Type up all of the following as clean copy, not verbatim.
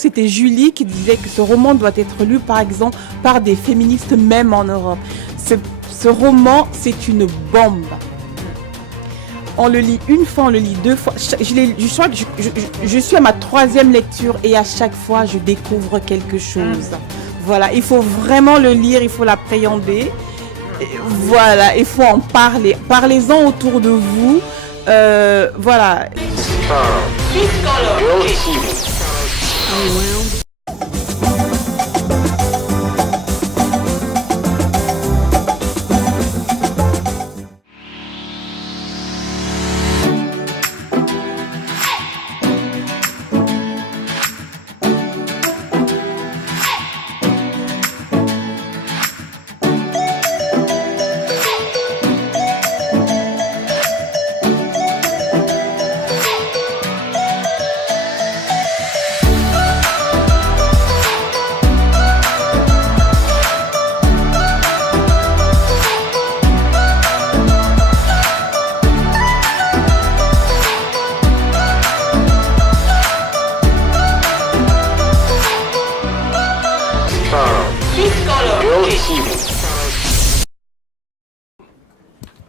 C'était Julie qui disait que ce roman doit être lu, par exemple, par des féministes même en Europe. Ce roman, c'est une bombe. On le lit une fois, on le lit deux fois. Je crois que je suis à ma 3e lecture et à chaque fois, je découvre quelque chose. Voilà, il faut vraiment le lire, il faut l'appréhender. Voilà, il faut en parler. Parlez-en autour de vous. Voilà.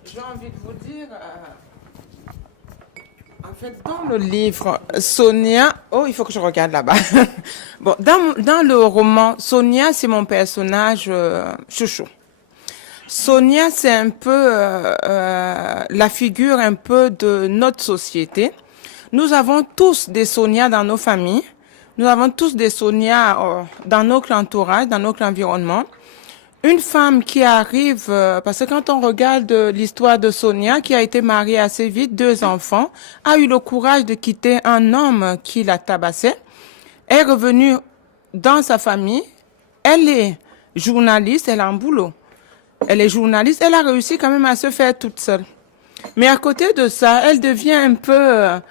J'ai envie de vous dire, en fait, dans le livre, Sonia, oh, il faut que je regarde là-bas. Bon, dans le roman, Sonia, c'est mon personnage chouchou. Sonia, c'est un peu la figure un peu de notre société. Nous avons tous des Sonia dans nos familles. Nous avons tous des Sonia dans notre entourage, dans notre environnement. Une femme qui arrive, parce que quand on regarde l'histoire de Sonia, qui a été mariée assez vite, 2 enfants, a eu le courage de quitter un homme qui la tabassait, est revenue dans sa famille, elle est journaliste, elle a un boulot. Elle est journaliste, elle a réussi quand même à se faire toute seule. Mais à côté de ça, elle devient un peu,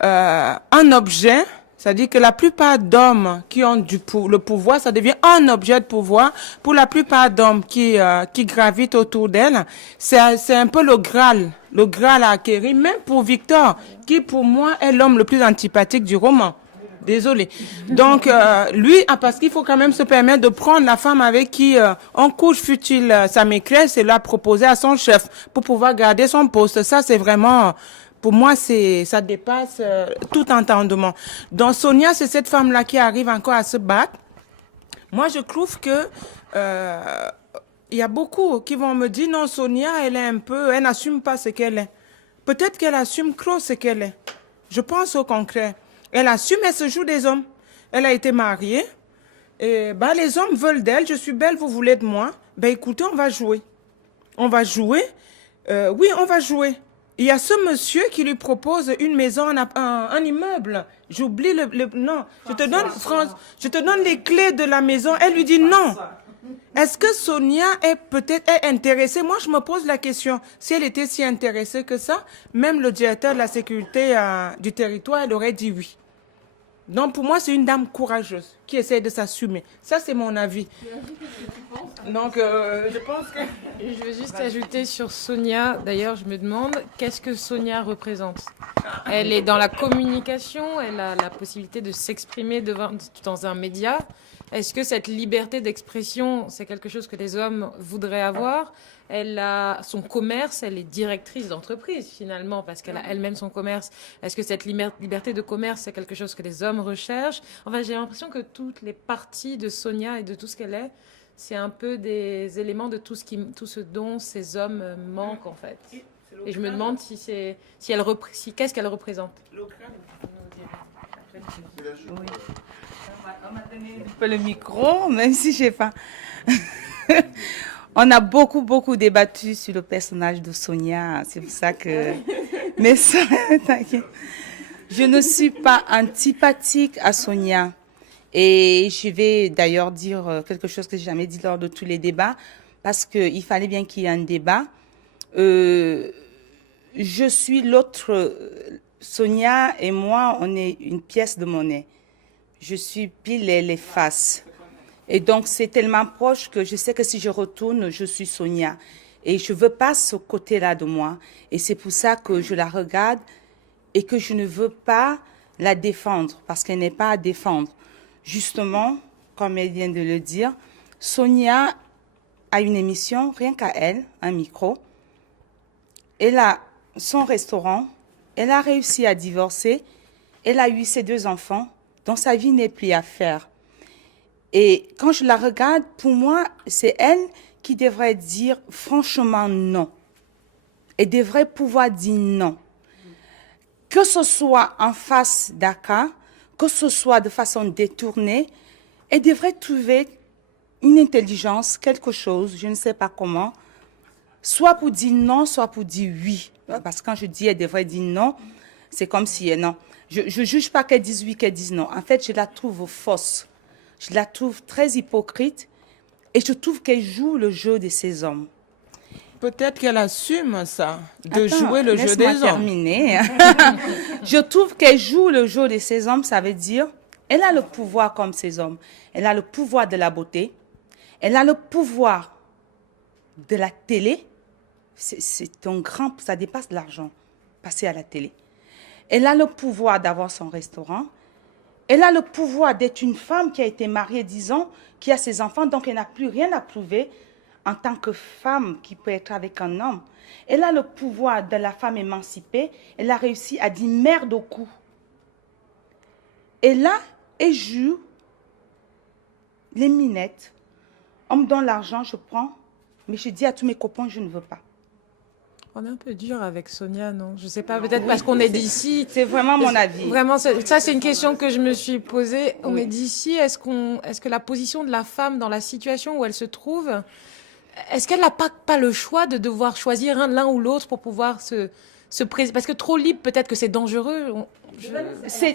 un objet. C'est-à-dire que la plupart d'hommes qui ont le pouvoir, ça devient un objet de pouvoir. Pour la plupart d'hommes qui gravitent autour d'elle, c'est un peu le Graal à acquérir, même pour Victor, qui pour moi est l'homme le plus antipathique du roman. Désolé. Donc, lui, parce qu'il faut quand même se permettre de prendre la femme avec qui on couche, fut-il sa maîtresse, et la proposer à son chef pour pouvoir garder son poste. Ça, c'est vraiment... Pour moi, ça dépasse tout entendement. Donc, Sonia, c'est cette femme-là qui arrive encore à se battre. Moi, je trouve que il y a beaucoup qui vont me dire, non, Sonia, elle n'assume pas ce qu'elle est. Peut-être qu'elle assume trop ce qu'elle est. Je pense au contraire. Elle assume, elle se joue des hommes. Elle a été mariée. Et les hommes veulent d'elle. Je suis belle, vous voulez de moi. Écoutez, on va jouer. On va jouer. Oui, on va jouer. Il y a ce monsieur qui lui propose une maison, un immeuble. J'oublie non. Je te donne les clés de la maison. Elle lui dit non. Est-ce que Sonia est peut-être intéressée? Moi, je me pose la question. Si elle était si intéressée que ça, même le directeur de la sécurité du territoire, elle aurait dit oui. Donc, pour moi, c'est une dame courageuse qui essaie de s'assumer. Ça, c'est mon avis. Donc, je pense que... Je veux juste ajouter sur Sonia. D'ailleurs, je me demande, qu'est-ce que Sonia représente? Elle est dans la communication, elle a la possibilité de s'exprimer dans un média. Est-ce que cette liberté d'expression, c'est quelque chose que les hommes voudraient avoir? Elle a son commerce, elle est directrice d'entreprise finalement, parce qu'elle a elle-même son commerce. Est-ce que cette liberté de commerce, c'est quelque chose que les hommes recherchent? Enfin, j'ai l'impression que toutes les parties de Sonia et de tout ce qu'elle est, c'est un peu des éléments de tout ce dont ces hommes manquent en fait. Et je me demande qu'est-ce qu'elle représente. On m'a donné un peu le micro, même si je sais pas. On a beaucoup débattu sur le personnage de Sonia. C'est pour ça que... Mais ça, t'inquiète. Je ne suis pas antipathique à Sonia. Et je vais d'ailleurs dire quelque chose que j'ai jamais dit lors de tous les débats, parce qu'il fallait bien qu'il y ait un débat. Je suis l'autre... Sonia et moi, on est une pièce de monnaie. Je suis pile les faces. Et donc, c'est tellement proche que je sais que si je retourne, je suis Sonia. Et je ne veux pas ce côté-là de moi. Et c'est pour ça que je la regarde et que je ne veux pas la défendre parce qu'elle n'est pas à défendre. Justement, comme elle vient de le dire, Sonia a une émission, rien qu'à elle, un micro. Elle a son restaurant, elle a réussi à divorcer, elle a eu ses 2 enfants, dont sa vie n'est plus à faire. Et quand je la regarde, pour moi, c'est elle qui devrait dire franchement non. Elle devrait pouvoir dire non. Que ce soit en face d'Aka, que ce soit de façon détournée, elle devrait trouver une intelligence, quelque chose, je ne sais pas comment, soit pour dire non, soit pour dire oui. Parce que quand je dis elle devrait dire non, c'est comme si elle non. Je ne juge pas qu'elle dise oui, qu'elle dise non. En fait, je la trouve fausse. Je la trouve très hypocrite et je trouve qu'elle joue le jeu de ces hommes. Peut-être qu'elle assume ça, de Attends, jouer le jeu des laisse-moi hommes. terminer. Je trouve qu'elle joue le jeu de ces hommes, ça veut dire elle a le pouvoir comme ces hommes. Elle a le pouvoir de la beauté. Elle a le pouvoir de la télé. C'est un grand, ça dépasse l'argent, passer à la télé. Elle a le pouvoir d'avoir son restaurant. Elle a le pouvoir d'être une femme qui a été mariée 10 ans, qui a ses enfants, donc elle n'a plus rien à prouver en tant que femme qui peut être avec un homme. Elle a le pouvoir de la femme émancipée. Elle a réussi à dire merde au cou. Et là, elle joue les minettes. On me donne l'argent, je prends, mais je dis à tous mes copains, je ne veux pas. On est un peu dur avec Sonia, non? Je sais pas, peut-être parce qu'on est d'ici. C'est vraiment mon avis. Vraiment, ça c'est une question que je me suis posée. On est d'ici. Est-ce que la position de la femme dans la situation où elle se trouve, est-ce qu'elle n'a pas le choix de devoir choisir l'un ou l'autre pour pouvoir se parce que trop libre, peut-être que c'est dangereux. Ça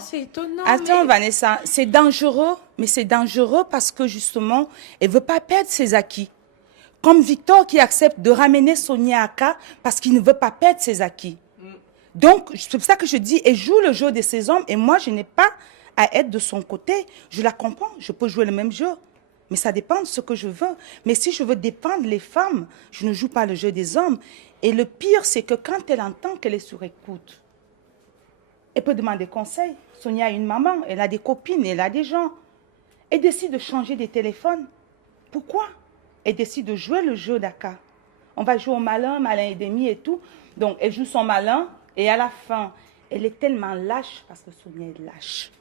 c'est étonnant. Attends, Vanessa, c'est dangereux, mais c'est dangereux parce que justement, elle veut pas perdre ses acquis. Comme Victor qui accepte de ramener Sonia à Aka parce qu'il ne veut pas perdre ses acquis. Donc, c'est pour ça que je dis, elle joue le jeu de ces hommes et moi, je n'ai pas à être de son côté. Je la comprends, je peux jouer le même jeu. Mais ça dépend de ce que je veux. Mais si je veux défendre les femmes, je ne joue pas le jeu des hommes. Et le pire, c'est que quand elle entend qu'elle est sur écoute, elle peut demander conseil. Sonia a une maman, elle a des copines, elle a des gens. Elle décide de changer des téléphones. Pourquoi? Elle décide de jouer le jeu d'Aka. On va jouer au malin, malin et demi et tout. Donc, elle joue son malin et à la fin, elle est tellement lâche, parce que Sonia est lâche,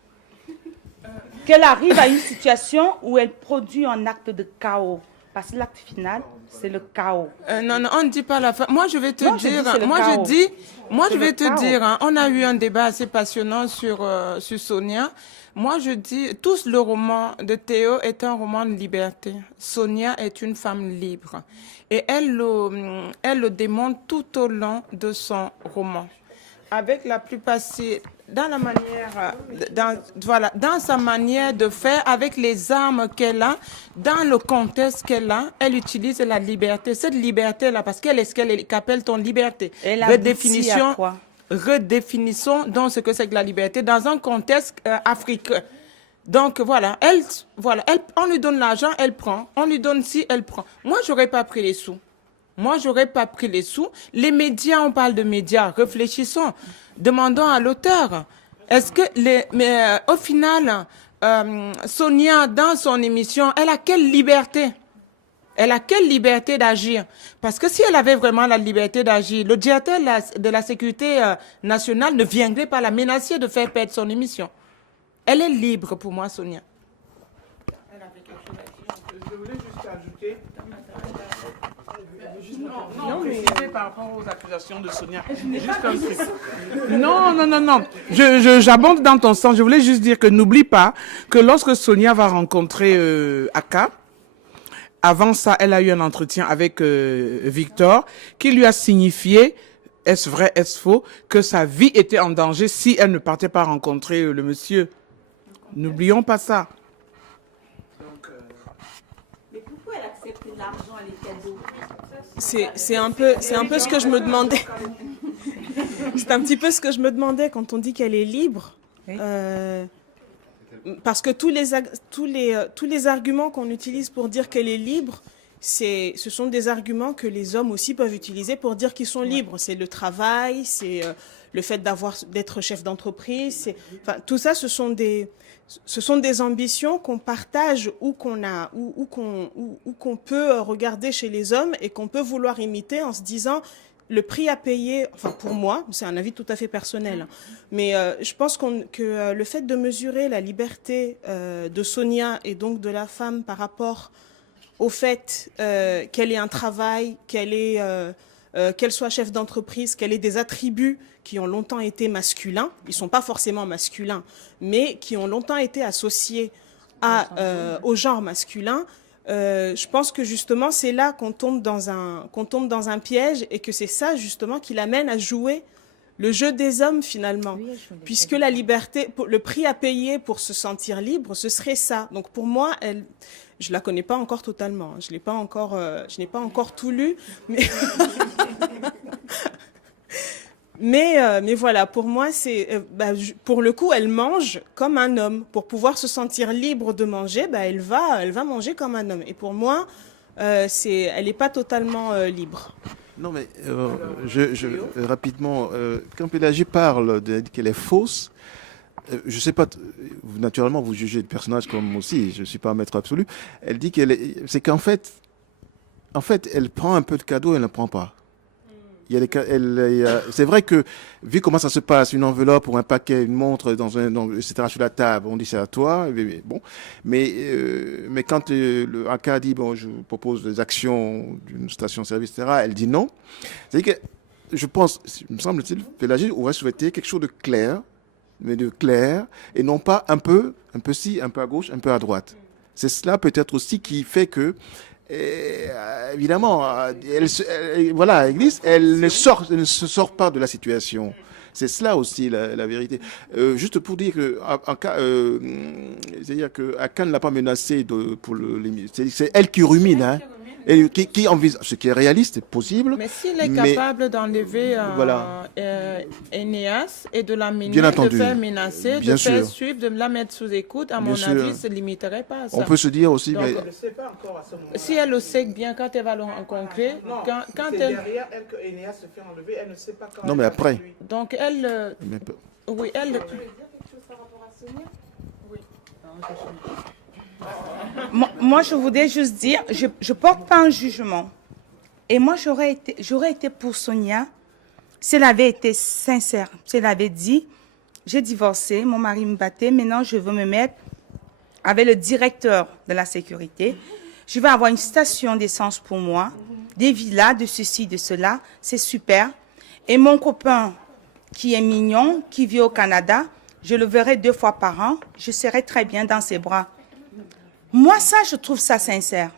qu'elle arrive à une situation où elle produit un acte de chaos. Parce que l'acte final, c'est le chaos. Non, on ne dit pas la fin. Moi, je vais te Non, dire, je vais te dire, hein, on a eu un débat assez passionnant sur Sonia. Moi, je dis, tous le roman de Théo est un roman de liberté. Sonia est une femme libre. Et elle le démontre tout au long de son roman. Avec la plus passée, dans la manière, dans sa manière de faire, avec les armes qu'elle a, dans le contexte qu'elle a, elle utilise la liberté. Cette liberté-là, parce qu'elle est ce qu'appelle ton liberté. Redéfinissons donc ce que c'est que la liberté dans un contexte africain. Donc voilà, on lui donne l'argent, elle prend. On lui donne ci, elle prend. Moi, j'aurais pas pris les sous. Les médias, on parle de médias. Réfléchissons. Demandons à l'auteur. Est-ce que au final, Sonia, dans son émission, elle a quelle liberté? Elle a quelle liberté d'agir? Parce que si elle avait vraiment la liberté d'agir, le directeur de la sécurité nationale ne viendrait pas la menacer de faire perdre son émission. Elle est libre pour moi, Sonia. Je voulais juste ajouter. Non, mais par rapport aux accusations de Sonia. Juste un truc. Non. J'abonde dans ton sens. Je voulais juste dire que n'oublie pas que lorsque Sonia va rencontrer Aka, avant ça, elle a eu un entretien avec Victor qui lui a signifié, est-ce vrai, est-ce faux, que sa vie était en danger si elle ne partait pas rencontrer le monsieur. N'oublions pas ça. Mais pourquoi elle accepte l'argent et les cadeaux? C'est un peu ce que je me demandais. C'est un petit peu ce que je me demandais quand on dit qu'elle est libre. Oui. Parce que tous les arguments qu'on utilise pour dire qu'elle est libre, ce sont des arguments que les hommes aussi peuvent utiliser pour dire qu'ils sont libres. C'est le travail, c'est le fait d'être chef d'entreprise. Enfin, tout ça, ce sont des ambitions qu'on partage ou qu'on peut regarder chez les hommes et qu'on peut vouloir imiter en se disant le prix à payer, enfin pour moi, c'est un avis tout à fait personnel, mais je pense que le fait de mesurer la liberté de Sonia et donc de la femme par rapport au fait qu'elle ait un travail, qu'elle soit chef d'entreprise, qu'elle ait des attributs qui ont longtemps été masculins, ils ne sont pas forcément masculins, mais qui ont longtemps été associés au genre masculin, je pense que justement c'est là qu'on tombe dans un piège et que c'est ça justement qui l'amène à jouer le jeu des hommes finalement, puisque la liberté, le prix à payer pour se sentir libre, ce serait ça. Donc pour moi, je la connais pas encore totalement, je n'ai pas encore tout lu, mais mais voilà, pour moi, pour le coup, elle mange comme un homme. Pour pouvoir se sentir libre de manger, elle va manger comme un homme. Et pour moi, elle n'est pas totalement libre. Non, mais rapidement, quand Pélagie parle qu'elle est fausse, je sais pas, naturellement, vous jugez le personnage comme moi aussi, je ne suis pas un maître absolu. Elle dit c'est qu'en fait, elle prend un peu de cadeau, elle ne prend pas. C'est vrai que, vu comment ça se passe, une enveloppe ou un paquet, une montre, etc., sur la table, on dit c'est à toi, bon. Mais quand le AK dit, bon, je vous propose des actions d'une station-service, etc., elle dit non. C'est-à-dire que, je pense, me semble-t-il, Pélagie aurait souhaité quelque chose de clair, et non pas un peu ci, un peu à gauche, un peu à droite. C'est cela peut-être aussi qui fait que, évidemment, l'Église, elle ne se sort pas de la situation. C'est cela aussi la vérité. Juste pour dire que, c'est-à-dire que Aka ne l'a pas menacé c'est elle qui rumine, hein. Et qui envisage, ce qui est réaliste, c'est possible. Mais s'il est capable d'enlever Énéas et de l'amener, de faire menacer, de faire suivre, de la mettre sous écoute, à mon avis, ne se limiterait pas à ça. On peut se dire aussi, donc, mais... Elle ne sait pas encore à ce moment-là. Si elle le sait bien quand elle va le rencontrer, quand c'est elle... derrière elle que Énéas se fait enlever, elle ne sait pas quand. Non, mais après. Donc elle... Oui, elle... Tu veux dire quelque chose par rapport à Sonia? Oui. Moi, je voudrais juste dire, je ne porte pas un jugement. Et moi, j'aurais été pour Sonia si elle avait été sincère. Si elle avait dit, j'ai divorcé, mon mari me battait, maintenant je veux me mettre avec le directeur de la sécurité. Je vais avoir une station d'essence pour moi, des villas, de ceci, de cela. C'est super. Et mon copain, qui est mignon, qui vit au Canada, je le verrai 2 fois par an. Je serai très bien dans ses bras. Moi, ça, je trouve ça sincère.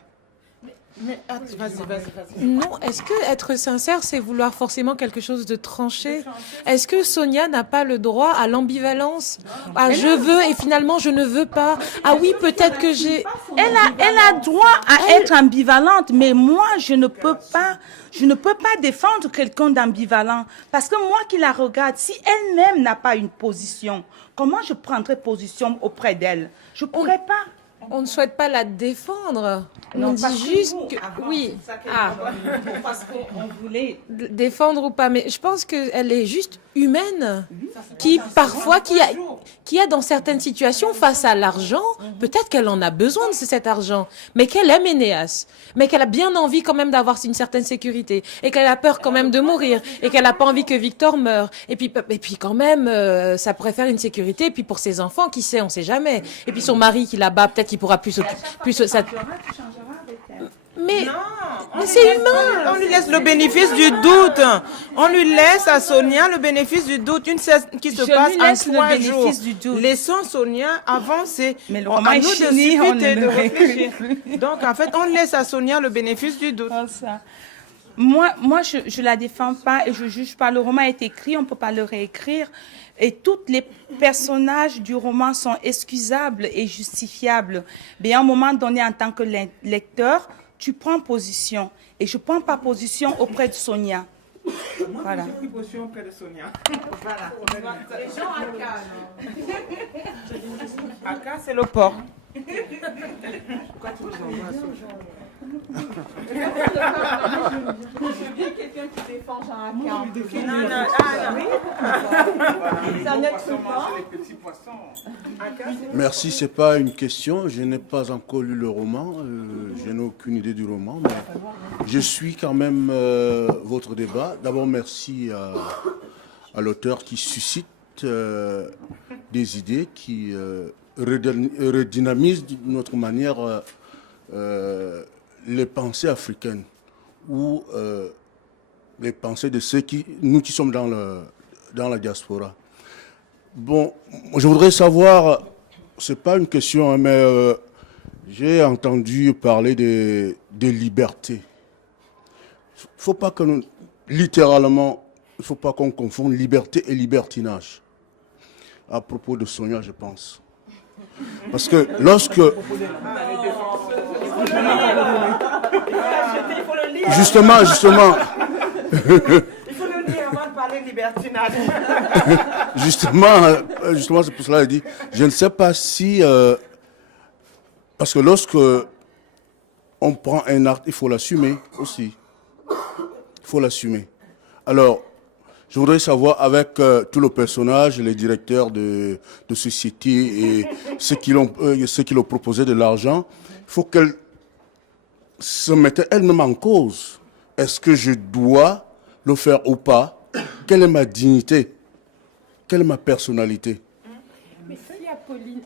Mais vas-y. Non, est-ce que être sincère, c'est vouloir forcément quelque chose de tranché? Est-ce que Sonia n'a pas le droit à l'ambivalence? Ah, je veux et finalement je ne veux pas. Ah oui, peut-être que j'ai... Elle a droit à être ambivalente, mais moi, je ne peux pas défendre quelqu'un d'ambivalent. Parce que moi qui la regarde, si elle-même n'a pas une position, comment je prendrai position auprès d'elle? Je ne pourrais pas. On ne souhaite pas la défendre. Non, On dit juste que... Oui. Parce qu'on voulait... Défendre ou pas, mais je pense qu'elle est juste humaine, qui parfois, qui a dans certaines situations face à l'argent, peut-être qu'elle en a besoin de cet argent, mais qu'elle aime Énéas, mais qu'elle a bien envie quand même d'avoir une certaine sécurité, et qu'elle a peur quand même de mourir, et qu'elle n'a pas envie que Victor meure, et puis quand même, ça pourrait faire une sécurité, et puis pour ses enfants, qui sait, on sait jamais, et puis son mari qui là-bas, peut-être qu'il pourra plus ça... Mais c'est humain. On lui laisse le bénéfice du doute. On lui laisse à Sonia le bénéfice du doute. Une scène qui se passe en 3 jours. Laissons Sonia avancer. Mais le roman est fini, on ne réfléchir. Donc, en fait, on laisse à Sonia le bénéfice du doute. Moi, je la défends pas et je juge pas. Le roman est écrit, on peut pas le réécrire. Et tous les personnages du roman sont excusables et justifiables. Mais à un moment donné, en tant que lecteur, tu prends position. Et je ne prends pas position auprès de Sonia. Voilà. J'ai pris position auprès de Sonia. Voilà. Les gens Aka, c'est le port. Pourquoi tu nous envoies veux bien quelqu'un qui défend Jean Aka. C'est un être humain. Merci, c'est pas une question. Je n'ai pas encore lu le roman. Je n'ai aucune idée du roman. Mais je suis quand même votre débat. D'abord, merci à l'auteur qui suscite des idées, qui redynamise d'une autre manière les pensées africaines ou les pensées de nous qui sommes dans la diaspora. Bon, je voudrais savoir, c'est pas une question, hein, mais j'ai entendu parler de liberté. Faut pas que nous, littéralement, il faut pas qu'on confonde liberté et libertinage. À propos de Sonia, je pense. Parce que lorsque... Justement. Il faut le lire avant de parler de libertinage. Justement, c'est pour cela que je dis, je ne sais pas si... parce que lorsque on prend un acte, il faut l'assumer aussi. Il faut l'assumer. Alors, je voudrais savoir avec tout le personnage, les directeurs de société et ceux qui l'ont proposé de l'argent, il faut qu'elle se mette elle-même en cause. Est-ce que je dois le faire ou pas? Quelle est ma dignité? Quelle est ma personnalité? Mais si Apolline...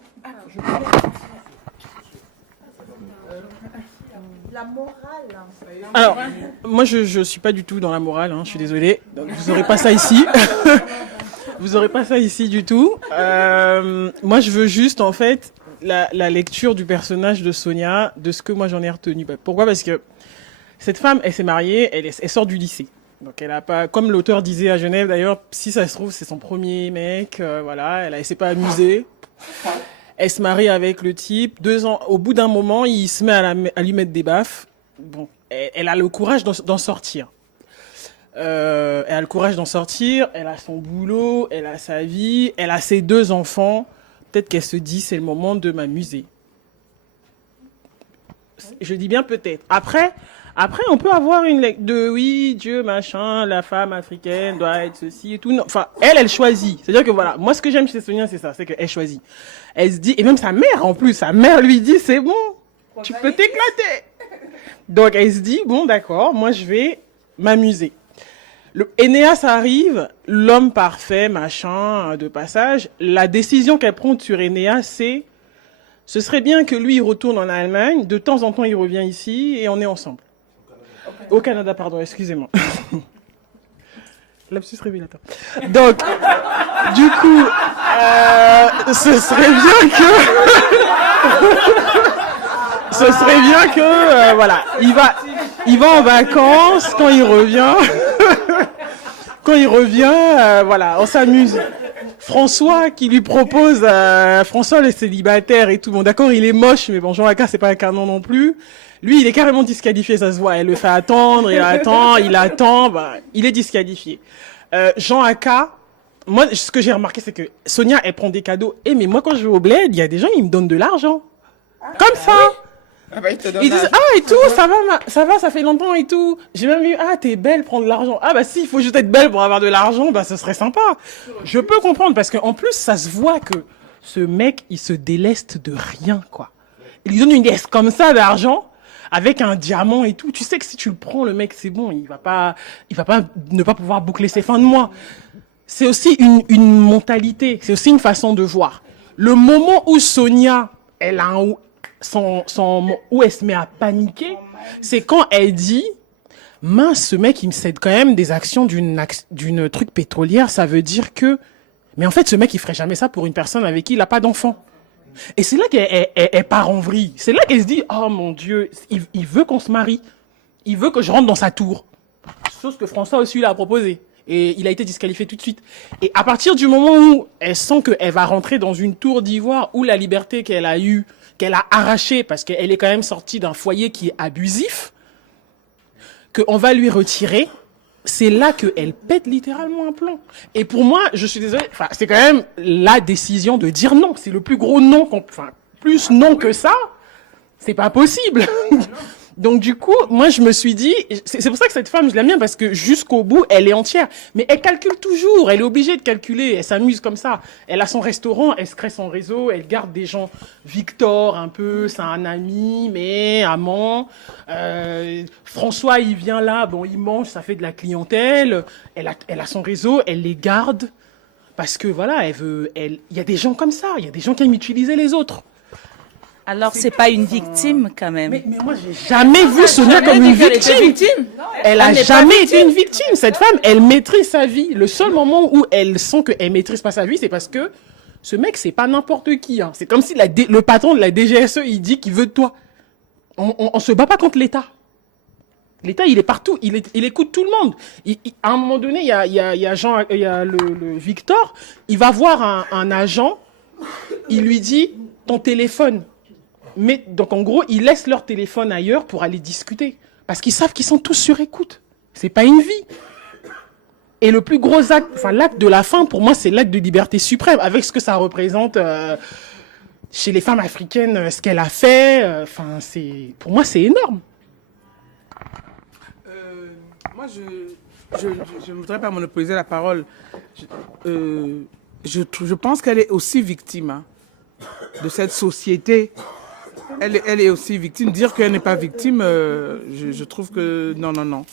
La morale. Alors, moi, je suis pas du tout dans la morale, hein, je suis désolée. Donc, vous aurez pas ça ici. Vous aurez pas ça ici du tout. Moi, je veux juste, en fait, la lecture du personnage de Sonia, de ce que moi j'en ai retenu. Pourquoi? Parce que cette femme, elle s'est mariée, elle sort du lycée. Donc, elle a pas, comme l'auteur disait à Genève, d'ailleurs, si ça se trouve, c'est son premier mec, voilà, elle s'est pas amusée. Elle se marie avec le type. 2 ans, au bout d'un moment, il se met à lui mettre des baffes. Bon, elle a le courage d'en sortir. Elle a le courage d'en sortir. Elle a son boulot, elle a sa vie, elle a ses 2 enfants. Peut-être qu'elle se dit, c'est le moment de m'amuser. Je dis bien peut-être. Après, on peut avoir une lecture de oui, Dieu, machin, la femme africaine doit être ceci et tout. Non. Enfin, elle choisit. C'est-à-dire que voilà, moi, ce que j'aime chez Sonia, c'est ça, c'est qu'elle choisit. Elle se dit, et même sa mère, en plus, sa mère lui dit, c'est bon, tu peux t'éclater. Donc, elle se dit, bon, d'accord, moi, je vais m'amuser. Enéas arrive, l'homme parfait, machin, de passage. La décision qu'elle prend sur Enéas, c'est, ce serait bien que lui, il retourne en Allemagne. De temps en temps, il revient ici et on est ensemble. Au Canada, pardon, excusez-moi. Lapsus révélateur. Donc, du coup, ce serait bien que, voilà, il va en vacances, quand il revient, voilà, on s'amuse. François qui lui propose, François le célibataire et tout, bon d'accord, il est moche, mais bon, Jean Aka, c'est pas un canon non plus. Lui, il est carrément disqualifié, ça se voit. Elle le fait attendre, il attend, bah, il est disqualifié. Jean Aka, moi, ce que j'ai remarqué, c'est que Sonia, elle prend des cadeaux. Mais moi, quand je vais au bled, il y a des gens, ils me donnent de l'argent. Comme ça. Ils disent, et tout, ça va, ça fait longtemps et tout. J'ai même vu, t'es belle, prends de l'argent. Bah si, il faut juste être belle pour avoir de l'argent, bah ce serait sympa. Je peux comprendre, parce qu'en plus, ça se voit que ce mec, il se déleste de rien, quoi. Il lui donne une laisse comme ça d'argent, avec un diamant et tout. Tu sais que si tu le prends, le mec, c'est bon, il va pas ne pas pouvoir boucler ses fins de mois. C'est aussi une mentalité, c'est aussi une façon de voir. Le moment où Sonia, elle a où elle se met à paniquer, c'est quand elle dit, mince, ce mec, il me cède quand même des actions d'une truc pétrolière, ça veut dire que, mais en fait, ce mec, il ferait jamais ça pour une personne avec qui il a pas d'enfant. Et c'est là qu'elle part en vrille. C'est là qu'elle se dit, oh mon Dieu, il veut qu'on se marie. Il veut que je rentre dans sa tour. Chose que François aussi l'a proposé. Et il a été disqualifié tout de suite. Et à partir du moment où elle sent qu'elle va rentrer dans une tour d'ivoire où la liberté qu'elle a eue, qu'elle a arrachée, parce qu'elle est quand même sortie d'un foyer qui est abusif, qu'on va lui retirer, c'est là qu'elle pète littéralement un plomb. Et pour moi, je suis désolée, c'est quand même la décision de dire non. C'est le plus gros non, plus non que ça, c'est pas possible. Donc du coup, moi je me suis dit, c'est pour ça que cette femme, je l'aime bien parce que jusqu'au bout, elle est entière. Mais elle calcule toujours, elle est obligée de calculer, elle s'amuse comme ça. Elle a son restaurant, elle se crée son réseau, elle garde des gens. Victor, un peu, c'est un ami, mais amant. François, il vient là, bon, il mange, ça fait de la clientèle. Elle a son réseau, elle les garde. Parce que voilà, il y a des gens comme ça, il y a des gens qui aiment utiliser les autres. Alors, c'est pas une victime quand même. Mais moi, j'ai jamais vu Sonia comme une victime. Elle a jamais été une victime. Cette femme, elle maîtrise sa vie. Le seul moment où elle sent qu'elle maîtrise pas sa vie, c'est parce que ce mec, c'est pas n'importe qui. Hein. C'est comme si le patron de la DGSE, il dit qu'il veut de toi. On se bat pas contre l'État. L'État, il est partout. Il écoute tout le monde. À un moment donné, il y a le Victor. Il va voir un agent. Il lui dit ton téléphone. Mais donc en gros, ils laissent leur téléphone ailleurs pour aller discuter parce qu'ils savent qu'ils sont tous sur écoute. C'est pas une vie. Et le plus gros acte, enfin l'acte de la fin pour moi, c'est l'acte de liberté suprême avec ce que ça représente chez les femmes africaines, ce qu'elle a fait. Enfin, pour moi, c'est énorme. Moi, je ne voudrais pas monopoliser la parole. Je pense qu'elle est aussi victime hein, de cette société. Elle est aussi victime. Dire qu'elle n'est pas victime, je trouve que non.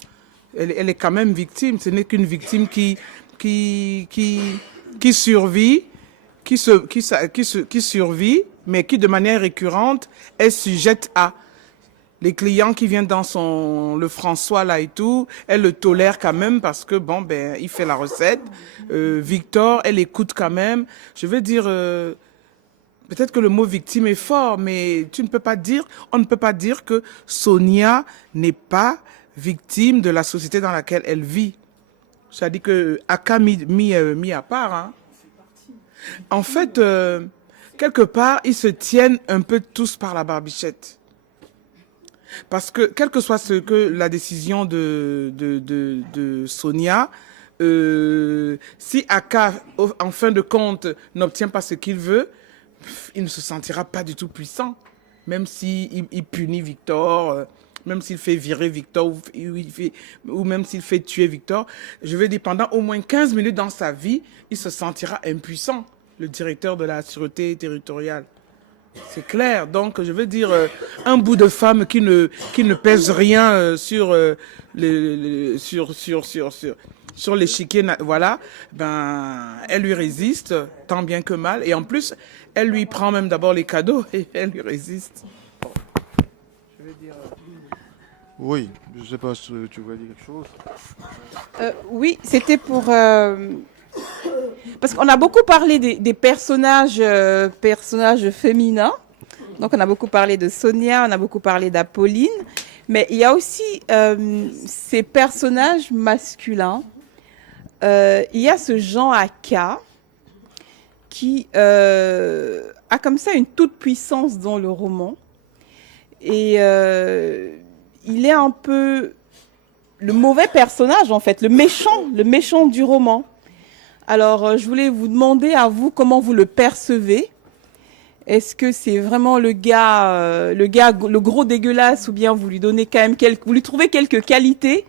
Elle est quand même victime. Ce n'est qu'une victime qui survit, qui survit, mais qui de manière récurrente est sujette à les clients qui viennent dans le François là et tout. Elle le tolère quand même parce que bon il fait la recette. Victor, elle écoute quand même. Je veux dire. Peut-être que le mot victime est fort, mais on ne peut pas dire que Sonia n'est pas victime de la société dans laquelle elle vit. C'est-à-dire que Aka mis à part. Hein. En fait, quelque part, ils se tiennent un peu tous par la barbichette. Parce que, quelle que soit la décision de Sonia, si Aka, en fin de compte, n'obtient pas ce qu'il veut, il ne se sentira pas du tout puissant, même s'il punit Victor, même s'il fait virer Victor ou même s'il fait tuer Victor. Je veux dire, pendant au moins 15 minutes dans sa vie, il se sentira impuissant, le directeur de la sûreté territoriale. C'est clair. Donc, je veux dire, un bout de femme qui ne pèse rien sur l'échiquier, voilà, elle lui résiste tant bien que mal. Et en plus, elle lui prend même d'abord les cadeaux et elle lui résiste. Je veux dire... Oui, je ne sais pas si tu voulais dire quelque chose. Oui, c'était pour... Parce qu'on a beaucoup parlé des personnages féminins. Donc, on a beaucoup parlé de Sonia, on a beaucoup parlé d'Apolline. Mais il y a aussi ces personnages masculins. Il y a ce Jean Aka qui a comme ça une toute puissance dans le roman. Et il est un peu le mauvais personnage, en fait, le méchant du roman. Alors, je voulais vous demander à vous comment vous le percevez. Est-ce que c'est vraiment le gros dégueulasse, ou bien vous lui donnez quand même vous lui trouvez quelques qualités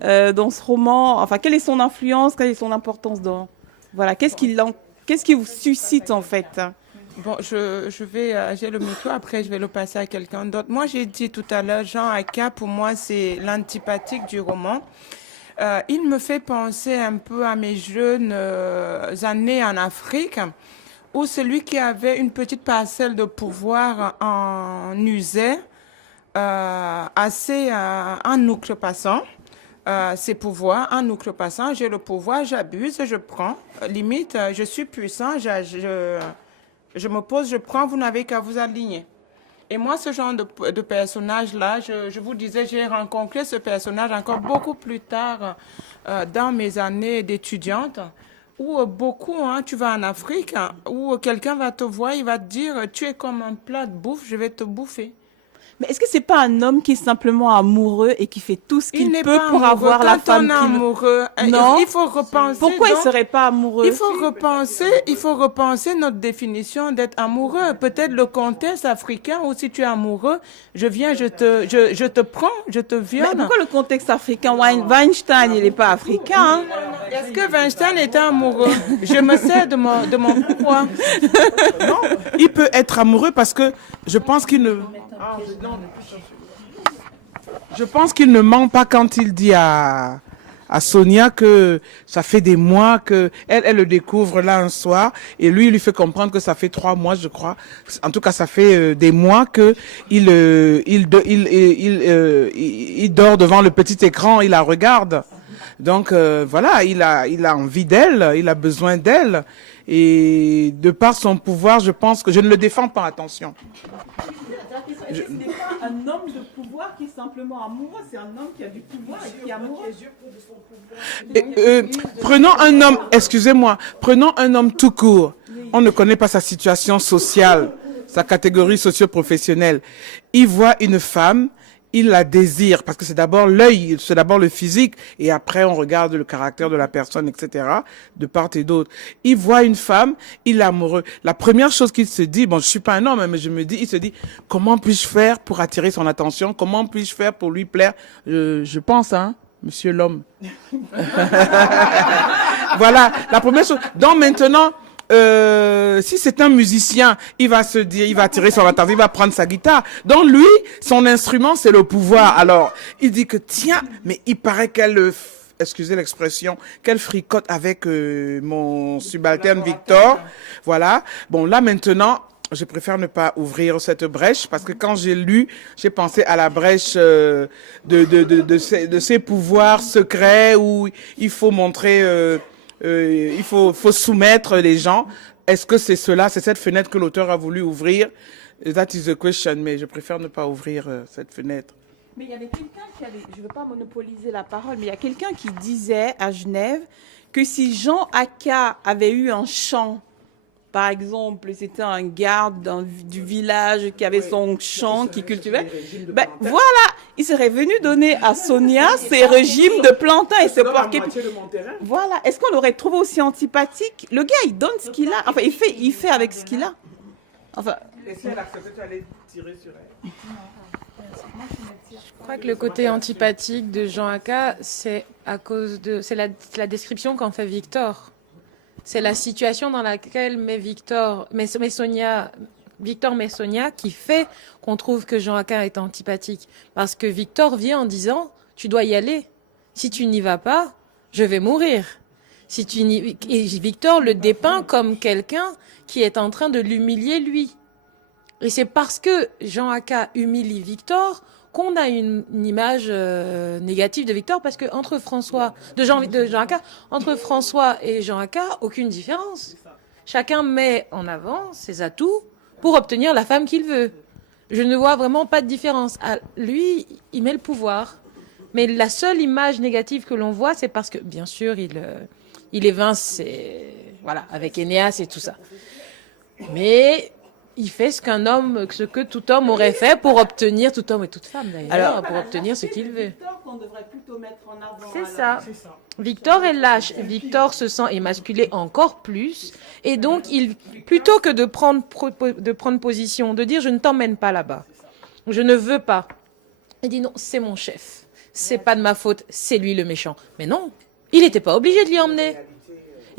dans ce roman? Enfin, quelle est son influence, quelle est son importance dans... Voilà, qu'est-ce qui vous suscite en fait? Bon, j'ai le micro, après je vais le passer à quelqu'un d'autre. Moi, j'ai dit tout à l'heure, Jean Aka, pour moi, c'est l'antipathique du roman. Il me fait penser un peu à mes jeunes années en Afrique, où celui qui avait une petite parcelle de pouvoir en usait assez en outrepassant ses pouvoirs, en outrepassant. J'ai le pouvoir, j'abuse, je prends. Limite, je suis puissant, je me pose, je prends, vous n'avez qu'à vous aligner. Et moi, ce genre de personnage-là, je vous disais, j'ai rencontré ce personnage encore beaucoup plus tard dans mes années d'étudiante, où beaucoup, tu vas en Afrique, où quelqu'un va te voir, il va te dire, tu es comme un plat de bouffe, je vais te bouffer. Mais est-ce que c'est pas un homme qui est simplement amoureux et qui fait tout ce Il qu'il n'est peut pas pour amoureux. avoir la Quand femme on est qu'il amoureux, Non. il faut repenser. Pourquoi il donc, serait pas amoureux? il faut repenser notre définition d'être amoureux. Peut-être le contexte africain où si tu es amoureux, je te prends, je te Mais viole. pourquoi le contexte africain? Weinstein, il n'est pas africain. Hein? Est-ce que Weinstein était amoureux? Je me sers de mon pouvoir. Non, il peut être amoureux parce que je pense qu'il ne... Je pense qu'il ne ment pas quand il dit à Sonia que ça fait des mois que elle le découvre là un soir et lui il lui fait comprendre que ça fait 3 mois je crois. En tout cas ça fait des mois que il dort devant le petit écran, il la regarde. Donc voilà, il a envie d'elle, il a besoin d'elle et de par son pouvoir, je pense que je ne le défends pas, attention. Ce n'est pas un homme de pouvoir qui est simplement amoureux, c'est un homme qui a du pouvoir et qui est amoureux. Prenons un homme, excusez-moi, prenons un homme tout court. On ne connaît pas sa situation sociale, sa catégorie socio-professionnelle. Il voit une femme, il la désire, parce que c'est d'abord l'œil, c'est d'abord le physique, et après on regarde le caractère de la personne, etc., de part et d'autre. Il voit une femme, il est amoureux. La première chose qu'il se dit, bon, je suis pas un homme, mais il se dit, comment puis-je faire pour attirer son attention? Comment puis-je faire pour lui plaire? Je pense, monsieur l'homme. Voilà, la première chose. Donc maintenant, si c'est un musicien, il va se dire, il va tirer son attention, il va prendre sa guitare. Donc lui, son instrument, c'est le pouvoir. Alors, il dit que tiens, mais il paraît qu'elle, excusez l'expression, qu'elle fricote avec mon subalterne Victor. Voilà. Bon, là maintenant, je préfère ne pas ouvrir cette brèche parce que quand j'ai lu, j'ai pensé à la brèche de ces pouvoirs secrets où il faut montrer. Il faut soumettre les gens. Est-ce que c'est cela, c'est cette fenêtre que l'auteur a voulu ouvrir? That is the question, mais je préfère ne pas ouvrir cette fenêtre. Mais il y avait quelqu'un je ne veux pas monopoliser la parole, mais il y a quelqu'un qui disait à Genève que si Jean Aka avait eu un champ, par exemple, c'était un garde du village qui avait son champ, qui cultivait, ben voilà, il serait venu donner à Sonia ses régimes de plantain et ses poires. Voilà, est-ce qu'on l'aurait trouvé aussi antipathique? Le gars, il donne ce qu'il a, enfin, il fait avec ce qu'il a. Enfin. Et si elle acceptait, tu allais tirer sur elle? Je crois que le côté antipathique de Jean Aka, c'est à cause de, c'est la description qu'en fait Victor. C'est la situation dans laquelle met Victor met Sonia qui fait qu'on trouve que Jean Aka est antipathique. Parce que Victor vient en disant, tu dois y aller. Si tu n'y vas pas, je vais mourir. Et Victor le dépeint comme quelqu'un qui est en train de l'humilier lui. Et c'est parce que Jean Aka humilie Victor qu'on a une image négative de Victor, parce que entre François et Jean Aka, aucune différence. Chacun met en avant ses atouts pour obtenir la femme qu'il veut. Je ne vois vraiment pas de différence. Lui, il met le pouvoir. Mais la seule image négative que l'on voit, c'est parce que, bien sûr, il évince voilà, avec Énéas et tout ça. Mais il fait ce que tout homme aurait fait pour obtenir, tout homme et toute femme d'ailleurs, pour obtenir ce qu'il veut. C'est ça. Victor est lâche. Victor se sent émasculé encore plus. Et donc, plutôt que de prendre position, de dire je ne t'emmène pas là-bas, je ne veux pas, il dit non, c'est mon chef. C'est pas de ma faute, c'est lui le méchant. Mais non, il n'était pas obligé de l'y emmener.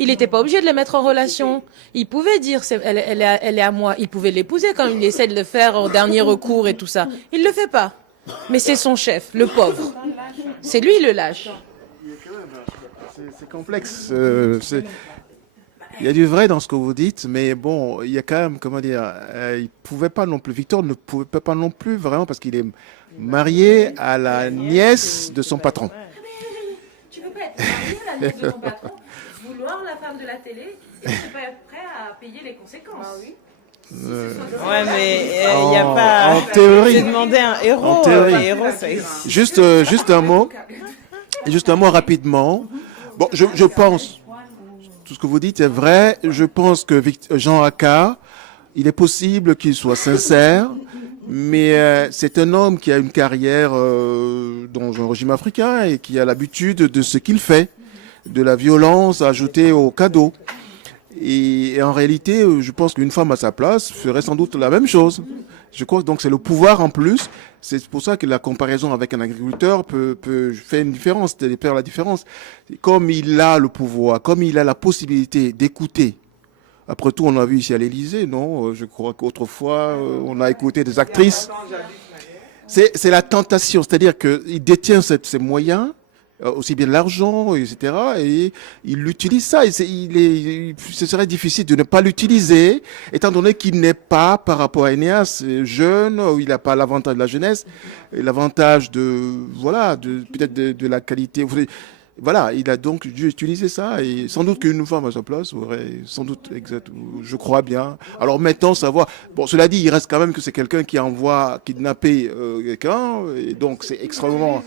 Il n'était pas obligé de les mettre en relation. Il pouvait dire, elle est à moi. Il pouvait l'épouser quand il essaie de le faire au dernier recours et tout ça. Il le fait pas. Mais c'est son chef, le pauvre. C'est lui le lâche. C'est complexe. Il y a du vrai dans ce que vous dites, mais bon, il y a quand même, comment dire, il pouvait pas non plus, Victor ne pouvait pas non plus vraiment parce qu'il est marié à la nièce de son patron. Tu peux pas être marié à la nièce de ton patron, vouloir la femme de la télé, et tu n'es pas prêt à payer les conséquences. Ah oui. Ouais, mais il n'y a pas. En théorie. J'ai demandé un héros. En théorie. Un héros, ça Juste un mot rapidement. Bon, je pense, tout ce que vous dites est vrai. Je pense que Jean Aka, il est possible qu'il soit sincère, Mais c'est un homme qui a une carrière dans un régime africain et qui a l'habitude de ce qu'il fait, de la violence ajoutée au cadeau. Et en réalité, je pense qu'une femme à sa place ferait sans doute la même chose. Je crois que donc c'est le pouvoir en plus. C'est pour ça que la comparaison avec un agriculteur peut faire une différence, faire la différence. Comme il a le pouvoir, comme il a la possibilité d'écouter. Après tout, on a vu ici à l'Élysée, non? Je crois qu'autrefois, on a écouté des actrices. C'est la tentation, c'est-à-dire qu'il détient ces moyens, aussi bien l'argent, etc. Et il utilise ça. Ce serait difficile de ne pas l'utiliser, étant donné qu'il n'est pas, par rapport à Enéas, jeune, il n'a pas l'avantage de la jeunesse, et l'avantage peut-être de la qualité. Voilà, il a donc dû utiliser ça, et sans doute qu'une femme à sa place aurait, sans doute, exact, je crois bien. Alors maintenant, savoir, bon, cela dit, il reste quand même que c'est quelqu'un qui envoie kidnapper quelqu'un, et donc c'est extrêmement.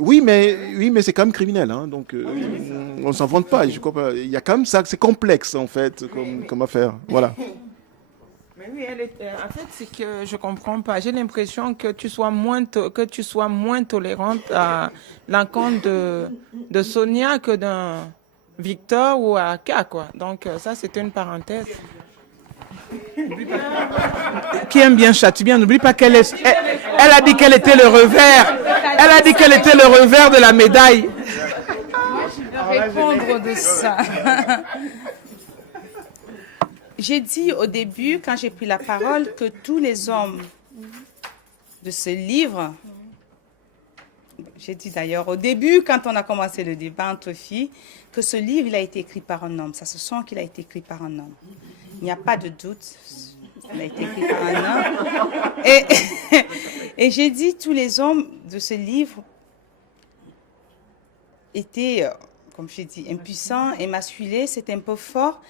Oui, mais c'est quand même criminel, hein, donc on ne s'en vante pas. Je crois pas. Il y a quand même ça, c'est complexe en fait, comme affaire. Voilà. Mais oui, en fait, c'est que je comprends pas. J'ai l'impression que tu sois moins tolérante à l'encontre de Sonia que d'un Victor ou à Aka, quoi. Donc ça, c'était une parenthèse. Qui aime bien châtie bien, n'oublie pas elle a dit qu'elle était le revers. Elle a dit qu'elle était le revers de la médaille. Répondre de ça. J'ai dit au début, quand j'ai pris la parole, que tous les hommes de ce livre, j'ai dit d'ailleurs au début, quand on a commencé le débat entre filles, que ce livre, il a été écrit par un homme. Ça se sent qu'il a été écrit par un homme. Il n'y a pas de doute. Il a été écrit par un homme. Et j'ai dit, tous les hommes de ce livre étaient, comme j'ai dit, impuissants, émasculés, c'est un peu fort.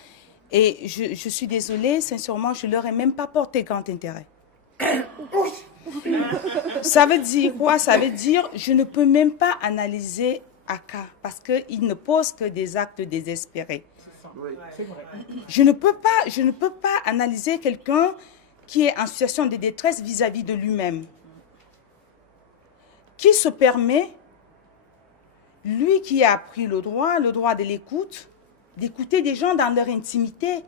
Et je suis désolée, sincèrement, je ne leur ai même pas porté grand intérêt. Ça veut dire quoi? Ça veut dire je ne peux même pas analyser Aka parce qu'il ne pose que des actes désespérés. Je ne peux pas analyser quelqu'un qui est en situation de détresse vis-à-vis de lui-même. Qui se permet, lui qui a appris le droit de l'écoute, d'écouter des gens dans leur intimité,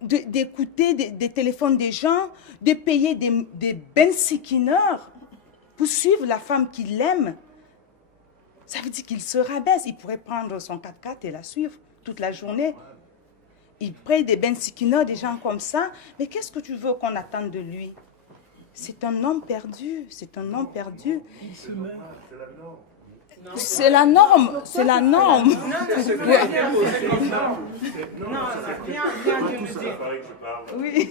d'écouter des téléphones des gens, de payer des bensikineurs pour suivre la femme qu'il aime. Ça veut dire qu'il se rabaisse. Il pourrait prendre son 4x4 et la suivre toute la journée. Il paye des bensikineurs, des gens comme ça. Mais qu'est-ce que tu veux qu'on attende de lui? C'est un homme perdu. C'est un homme perdu. C'est la norme, c'est la norme. Oui.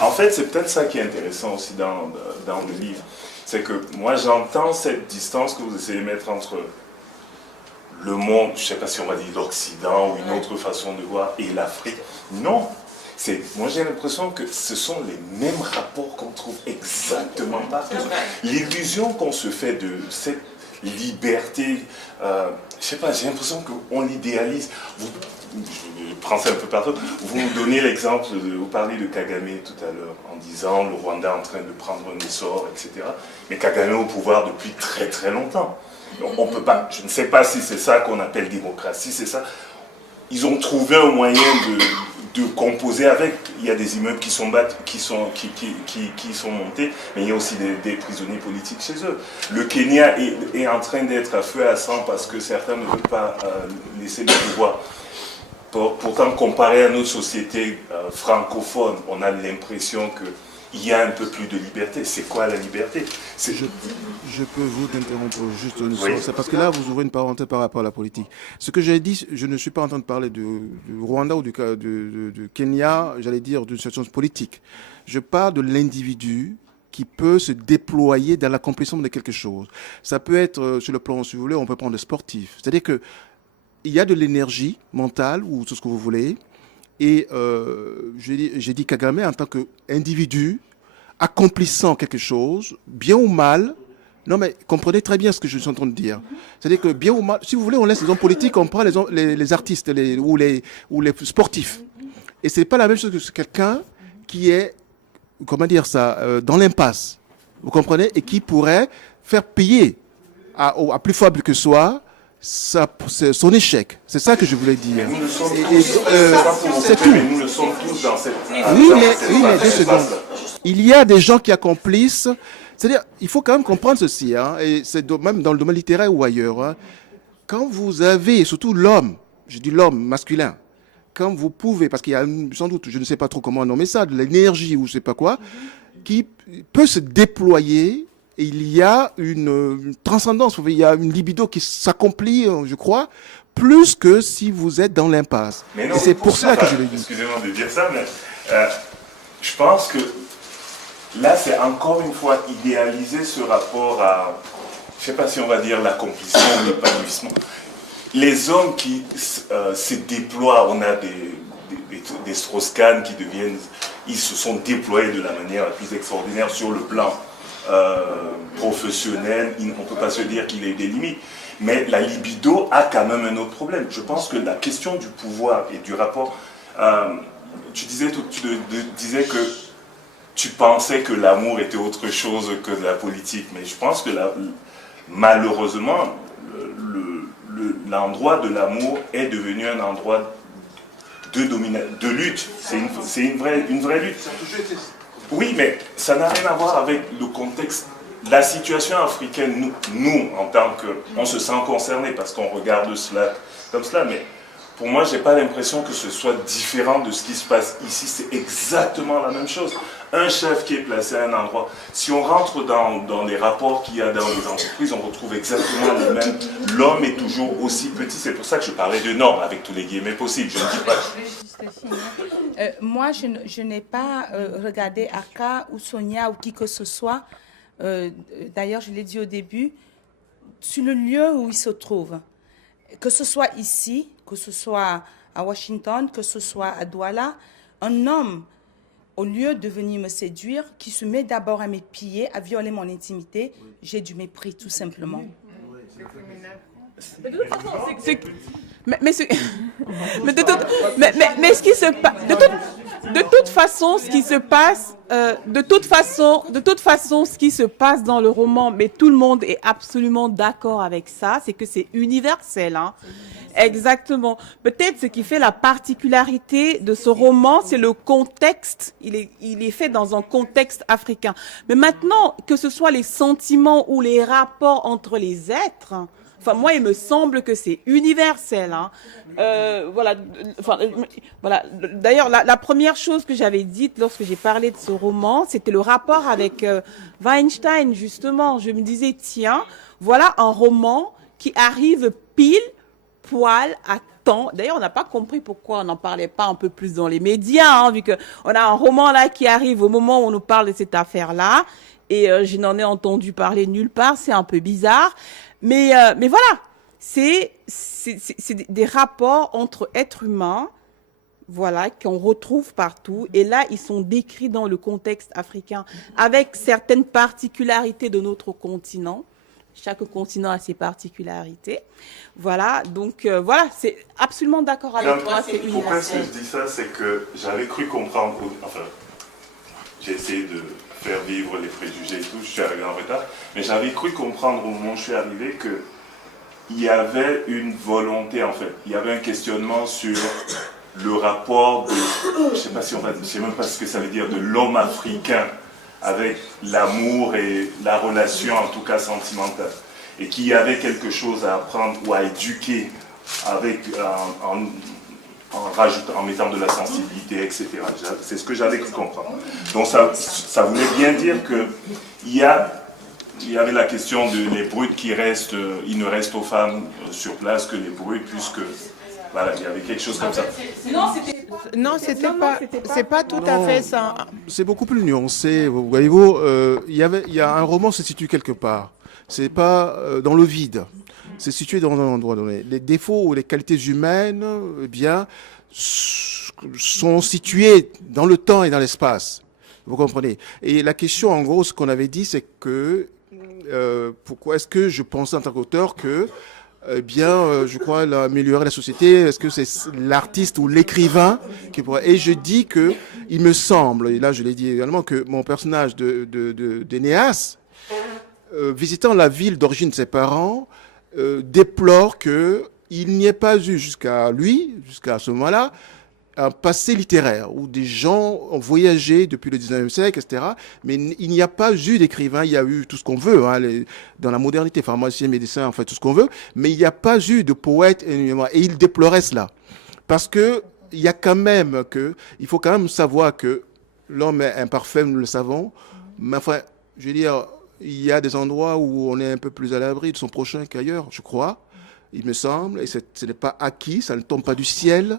En fait, c'est peut-être ça qui est intéressant aussi dans le livre. C'est que moi, j'entends cette distance que vous essayez de mettre entre le monde, je ne sais pas si on va dire l'Occident ou une autre façon de voir, et l'Afrique. Non. Moi, j'ai l'impression que ce sont les mêmes rapports qu'on trouve exactement partout. L'illusion qu'on se fait de cette liberté, je sais pas, j'ai l'impression qu'on l'idéalise. Je prends ça un peu partout. Vous donnez l'exemple, vous parlez de Kagame tout à l'heure, en disant le Rwanda en train de prendre un essor, etc. Mais Kagame est au pouvoir depuis très très longtemps. Donc on peut pas, je ne sais pas si c'est ça qu'on appelle démocratie, c'est ça. Ils ont trouvé un moyen de composer avec. Il y a des immeubles qui sont montés, mais il y a aussi des prisonniers politiques chez eux. Le Kenya est en train d'être à feu et à sang parce que certains ne veulent pas laisser le pouvoir. Pourtant, comparé à notre société francophone, on a l'impression qu'il y a un peu plus de liberté. C'est quoi la liberté? Je peux vous interrompre juste une Oui. chose, parce que là, vous ouvrez une parenthèse par rapport à la politique. Ce que j'ai dit, je ne suis pas en train de parler du Rwanda ou du Kenya, j'allais dire d'une situation politique. Je parle de l'individu qui peut se déployer dans l'accomplissement de quelque chose. Ça peut être, sur le plan, si vous voulez, on peut prendre le sportif. C'est-à-dire que il y a de l'énergie mentale, ou tout ce que vous voulez, et j'ai dit Kagame en tant qu'individu, accomplissant quelque chose, bien ou mal. Non, mais comprenez très bien ce que je suis en train de dire. C'est-à-dire que bien ou mal, si vous voulez, on laisse les hommes politiques, on prend les artistes ou les sportifs. Et c'est pas la même chose que quelqu'un qui est, comment dire ça, dans l'impasse. Vous comprenez? Et qui pourrait faire payer à plus faible que soi son échec. C'est ça que je voulais dire. Nous le sommes tous, c'est tout. Mais nous le sommes tous dans cette... Oui, mais 2 secondes. Il y a des gens qui accomplissent. C'est-à-dire, il faut quand même comprendre ceci, hein, et c'est même dans le domaine littéraire ou ailleurs. Hein, quand vous avez, surtout l'homme, je dis l'homme masculin, quand vous pouvez, parce qu'il y a sans doute, je ne sais pas trop comment nommer ça, de l'énergie ou je ne sais pas quoi, qui peut se déployer, et il y a une transcendance, il y a une libido qui s'accomplit, je crois, plus que si vous êtes dans l'impasse. Mais non, et c'est pour cela que je le dis. Excusez-moi de dire ça, mais je pense que là, c'est encore une fois idéaliser ce rapport à, je ne sais pas si on va dire l'accomplissement ou l'épanouissement. Les hommes qui se déploient, on a des Strauss-Kahn qui deviennent, ils se sont déployés de la manière la plus extraordinaire sur le plan professionnel. On ne peut pas se dire qu'il y a des limites. Mais la libido a quand même un autre problème. Je pense que la question du pouvoir et du rapport, tu disais que tu pensais que l'amour était autre chose que la politique, mais je pense que malheureusement, l'endroit de l'amour est devenu un endroit de lutte. C'est une vraie lutte. Oui, mais ça n'a rien à voir avec le contexte. La situation africaine, nous en tant que... On se sent concerné parce qu'on regarde cela comme cela, mais pour moi, je n'ai pas l'impression que ce soit différent de ce qui se passe ici. C'est exactement la même chose. Un chef qui est placé à un endroit, si on rentre dans les rapports qu'il y a dans les entreprises, on retrouve exactement le même. L'homme est toujours aussi petit. C'est pour ça que je parlais de normes avec tous les guillemets possibles. Je ne dis pas... Moi, je n'ai pas regardé Aka ou Sonia ou qui que ce soit. D'ailleurs, je l'ai dit au début, sur le lieu où ils se trouvent. Que ce soit ici, que ce soit à Washington, que ce soit à Douala, un homme, au lieu de venir me séduire, qui se met d'abord à m'épier, à violer mon intimité, j'ai du mépris, tout simplement. Mais ce qui se passe, de toute façon, ce qui se passe, ce qui se passe dans le roman, mais tout le monde est absolument d'accord avec ça, c'est que c'est universel, hein. Exactement. Peut-être ce qui fait la particularité de ce roman, c'est le contexte. Il est fait dans un contexte africain. Mais maintenant, que ce soit les sentiments ou les rapports entre les êtres, enfin, moi, il me semble que c'est universel, hein. Voilà. D'ailleurs, la première chose que j'avais dite lorsque j'ai parlé de ce roman, c'était le rapport avec Weinstein, justement. Je me disais, tiens, voilà un roman qui arrive pile poil à temps. D'ailleurs, on n'a pas compris pourquoi on n'en parlait pas un peu plus dans les médias, hein, vu que on a un roman là qui arrive au moment où on nous parle de cette affaire-là, et je n'en ai entendu parler nulle part. C'est un peu bizarre, mais voilà, c'est des rapports entre êtres humains, voilà, qu'on retrouve partout, et là ils sont décrits dans le contexte africain avec certaines particularités de notre continent. Chaque continent a ses particularités. Voilà, donc voilà, c'est absolument d'accord avec toi. C'est universel. Pourquoi est-ce que je dis ça? C'est que j'avais cru comprendre, enfin, j'ai essayé de faire vivre les préjugés et tout, je suis arrivé en retard, mais j'avais cru comprendre au moment où je suis arrivé qu'il y avait une volonté, en fait, il y avait un questionnement sur le rapport de, je sais pas si on va, je sais même pas ce que ça veut dire, de l'homme africain avec l'amour et la relation, en tout cas sentimentale, et qu'il y avait quelque chose à apprendre ou à éduquer avec, en mettant de la sensibilité, etc. C'est ce que j'avais cru comprendre. Donc ça voulait bien dire qu'il y avait la question des brutes qui restent, il ne reste aux femmes sur place que les brutes, puisque voilà, il y avait quelque chose comme ça. C'est pas tout à fait ça. C'est beaucoup plus nuancé. Voyez-vous, il y a un roman se situe quelque part. C'est pas dans le vide. C'est situé dans un endroit donné. Les défauts ou les qualités humaines, eh bien, sont situés dans le temps et dans l'espace. Vous comprenez? Et la question, en gros, ce qu'on avait dit, c'est que pourquoi est-ce que je pensais en tant qu'auteur que eh bien, je crois, améliorer la société. Est-ce que c'est l'artiste ou l'écrivain qui pourrait... Et je dis que, il me semble, et là je l'ai dit également, que mon personnage d'Énéas, visitant la ville d'origine de ses parents, déplore que il n'y ait pas eu jusqu'à lui, jusqu'à ce moment-là, un passé littéraire où des gens ont voyagé depuis le 19e siècle, etc. Mais il n'y a pas eu d'écrivain, il y a eu tout ce qu'on veut, hein, dans la modernité, pharmacien, médecin, en fait, tout ce qu'on veut, mais il n'y a pas eu de poète, et il déplorait cela. Parce que il y a quand même il faut quand même savoir que l'homme est imparfait, nous le savons, mais enfin, je veux dire, il y a des endroits où on est un peu plus à l'abri de son prochain qu'ailleurs, je crois, il me semble, et ce n'est pas acquis, ça ne tombe pas du ciel.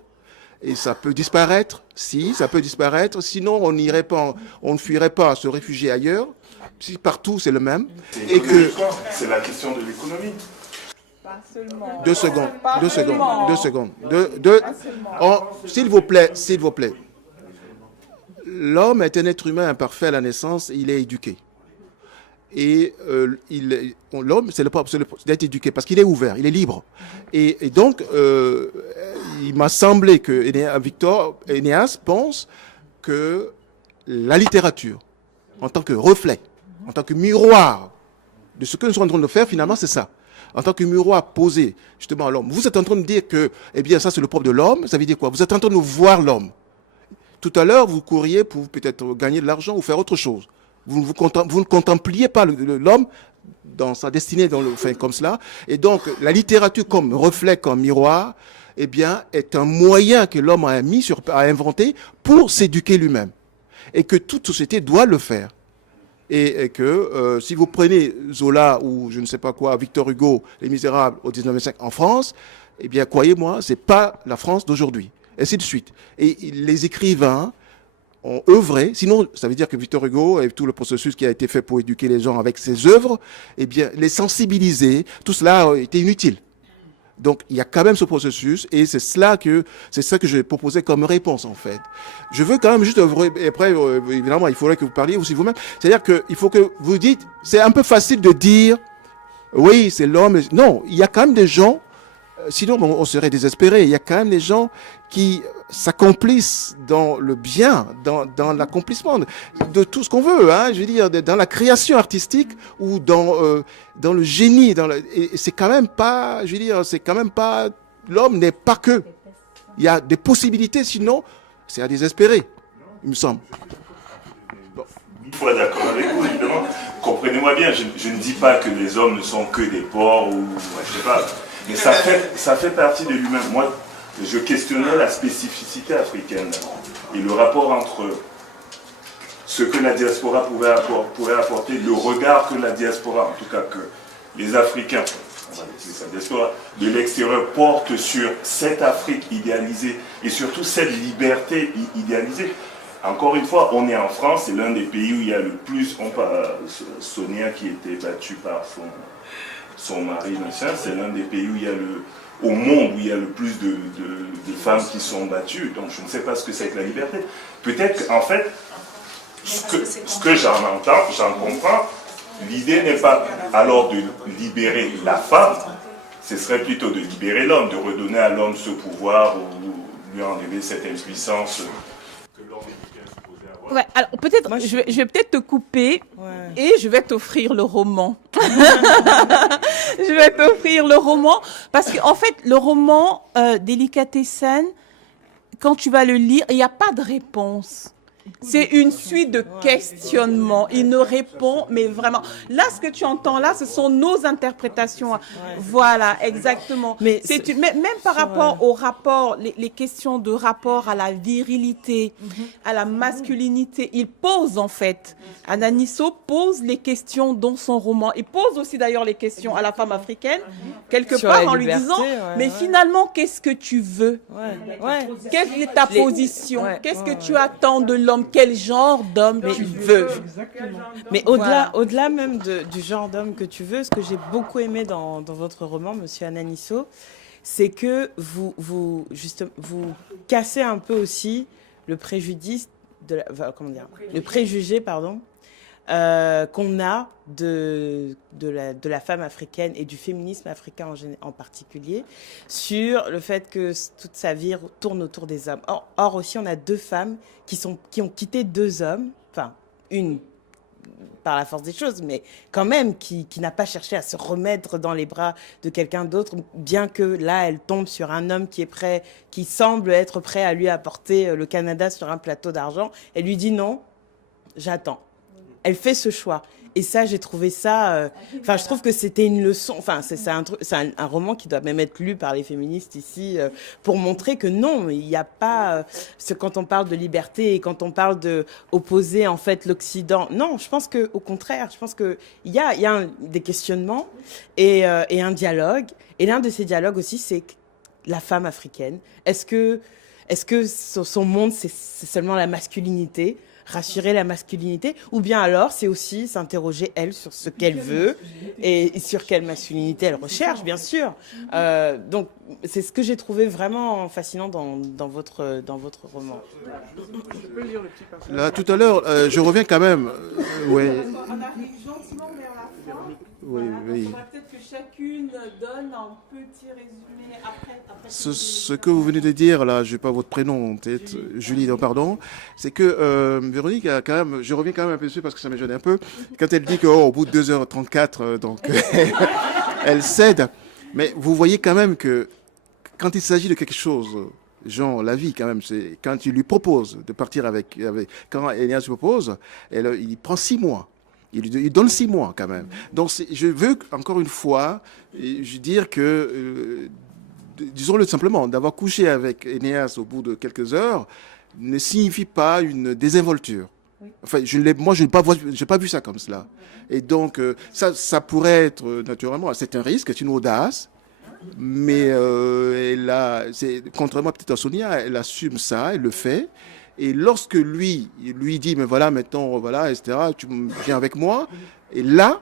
Et ça peut disparaître, si, ça peut disparaître. Sinon, on n'irait pas, on ne fuirait pas à se réfugier ailleurs. Si partout c'est le même. Et que c'est la question de l'économie. Pas seulement. 2 secondes, Pas 2 seulement. secondes, 2 secondes. Pas seulement. S'il vous plaît, s'il vous plaît. L'homme est un être humain imparfait à la naissance. Il est éduqué. Et l'homme, c'est d'être éduqué parce qu'il est ouvert, il est libre. Et donc, il m'a semblé que Énéas pense que la littérature, en tant que reflet, en tant que miroir de ce que nous sommes en train de faire, finalement, c'est ça. En tant que miroir posé justement à l'homme. Vous êtes en train de dire que, eh bien, ça c'est le propre de l'homme. Ça veut dire quoi? Vous êtes en train de voir l'homme. Tout à l'heure, vous courriez pour peut-être gagner de l'argent ou faire autre chose. Vous ne contempliez pas l'homme dans sa destinée, comme cela. Et donc, la littérature comme reflet, comme miroir, eh bien, est un moyen que l'homme a inventé pour s'éduquer lui-même. Et que toute société doit le faire. Et que si vous prenez Zola ou je ne sais pas quoi, Victor Hugo, Les Misérables au 19e siècle en France, eh bien, croyez-moi, c'est pas la France d'aujourd'hui. Et ainsi de suite. Et les écrivains ont œuvré, sinon ça veut dire que Victor Hugo et tout le processus qui a été fait pour éduquer les gens avec ses œuvres, eh bien les sensibiliser, tout cela a été inutile. Donc il y a quand même ce processus et c'est ça que j'ai proposé comme réponse en fait. Je veux quand même juste et après évidemment il faudrait que vous parliez aussi vous-même. C'est-à-dire qu'il faut que vous dites, c'est un peu facile de dire oui c'est l'homme. Non, il y a quand même des gens. Sinon, on serait désespéré. Il y a quand même des gens qui s'accomplissent dans le bien, dans l'accomplissement de tout ce qu'on veut. Hein, je veux dire, dans la création artistique ou dans le génie. Et c'est quand même pas, je veux dire, c'est quand même pas. L'homme n'est pas que. Il y a des possibilités. Sinon, c'est à désespérer. Il me semble. Bon. Une fois d'accord avec vous, évidemment. Comprenez-moi bien. Je ne dis pas que les hommes ne sont que des porcs ou je sais pas. Mais ça fait partie de lui-même. Moi, je questionnais la spécificité africaine et le rapport entre ce que la diaspora pourrait apporter, le regard que la diaspora, en tout cas que les Africains, on va utiliser sa diaspora, de l'extérieur portent sur cette Afrique idéalisée et surtout cette liberté idéalisée. Encore une fois, on est en France, c'est l'un des pays où il y a le plus, on parle Sonia qui était battue par son mari, c'est l'un des pays où il y a au monde où il y a le plus de femmes qui sont battues. Donc je ne sais pas ce que c'est que la liberté. Peut-être qu'en fait, ce que j'en entends, j'en comprends, l'idée n'est pas alors de libérer la femme, ce serait plutôt de libérer l'homme, de redonner à l'homme ce pouvoir ou lui enlever cette impuissance que l'homme est supposé avoir. Ouais, alors peut-être, je vais peut-être te couper et je vais t'offrir le roman. Je vais t'offrir le roman parce qu'en fait, le roman Délicatessen, quand tu vas le lire, il n'y a pas de réponse. C'est une suite de questionnements. Il ne répond, mais vraiment. Là, ce que tu entends là, ce sont nos interprétations. Voilà, exactement. Mais même par rapport au rapport, les questions de rapport à la virilité, à la masculinité, il pose en fait. Ananiso pose les questions dans son roman. Il pose aussi d'ailleurs les questions à la femme africaine, quelque Sur part la en lui liberté, disant, mais finalement, qu'est-ce que tu veux? Quelle est ta position? Qu'est-ce que tu attends de l'homme? Quel genre d'homme tu veux? Mais au-delà même du genre d'homme que tu veux, ce que j'ai beaucoup aimé dans votre roman, Monsieur Ananiso, c'est que vous cassez un peu aussi le préjudice le préjugé, qu'on a de la femme africaine et du féminisme africain en particulier, sur le fait que toute sa vie tourne autour des hommes. Or aussi, on a 2 femmes qui ont quitté 2 hommes, enfin, une par la force des choses, mais quand même qui n'a pas cherché à se remettre dans les bras de quelqu'un d'autre, bien que là, elle tombe sur un homme qui semble être prêt à lui apporter le Canada sur un plateau d'argent. Elle lui dit non, j'attends. Elle fait ce choix. Et ça, j'ai trouvé ça... Enfin, je trouve que c'était une leçon. Enfin, c'est un roman qui doit même être lu par les féministes ici pour montrer que non, il n'y a pas... quand on parle de liberté et quand on parle d'opposer, en fait, l'Occident... Non, je pense qu'au contraire, je pense qu'il y a des questionnements et un dialogue. Et l'un de ces dialogues aussi, c'est la femme africaine. Est-ce que son monde, c'est seulement la masculinité ? Rassurer la masculinité, ou bien alors c'est aussi s'interroger elle sur ce qu'elle veut et sur quelle masculinité elle recherche, bien sûr. Donc c'est ce que j'ai trouvé vraiment fascinant dans votre roman. Là, tout à l'heure, je reviens quand même. Oui. On arrive gentiment vers la fin. Oui. Il faudrait peut-être que chacune donne un petit résumé après Ce que vous venez de dire, là, je n'ai pas votre prénom en tête, Julie, non, pardon, c'est que Véronique a quand même, je reviens quand même un peu dessus parce que ça me gêne un peu, quand elle dit qu'au bout de 2h34, donc elle cède. Mais vous voyez quand même que quand il s'agit de quelque chose, genre la vie quand même, c'est quand tu lui proposes de partir avec quand Enéas lui propose, il prend 6 mois. Il donne 6 mois quand même. Donc je veux encore une fois dire que, disons-le simplement, d'avoir couché avec Enéas au bout de quelques heures ne signifie pas une désinvolture. Enfin, moi, je n'ai pas vu ça comme cela. Et donc, ça pourrait être, naturellement, c'est un risque, c'est une audace, mais contrairement peut-être à Sonia, elle assume ça, elle le fait. Et lorsque il lui dit, mais voilà, maintenant, voilà, etc., tu viens avec moi. Et là,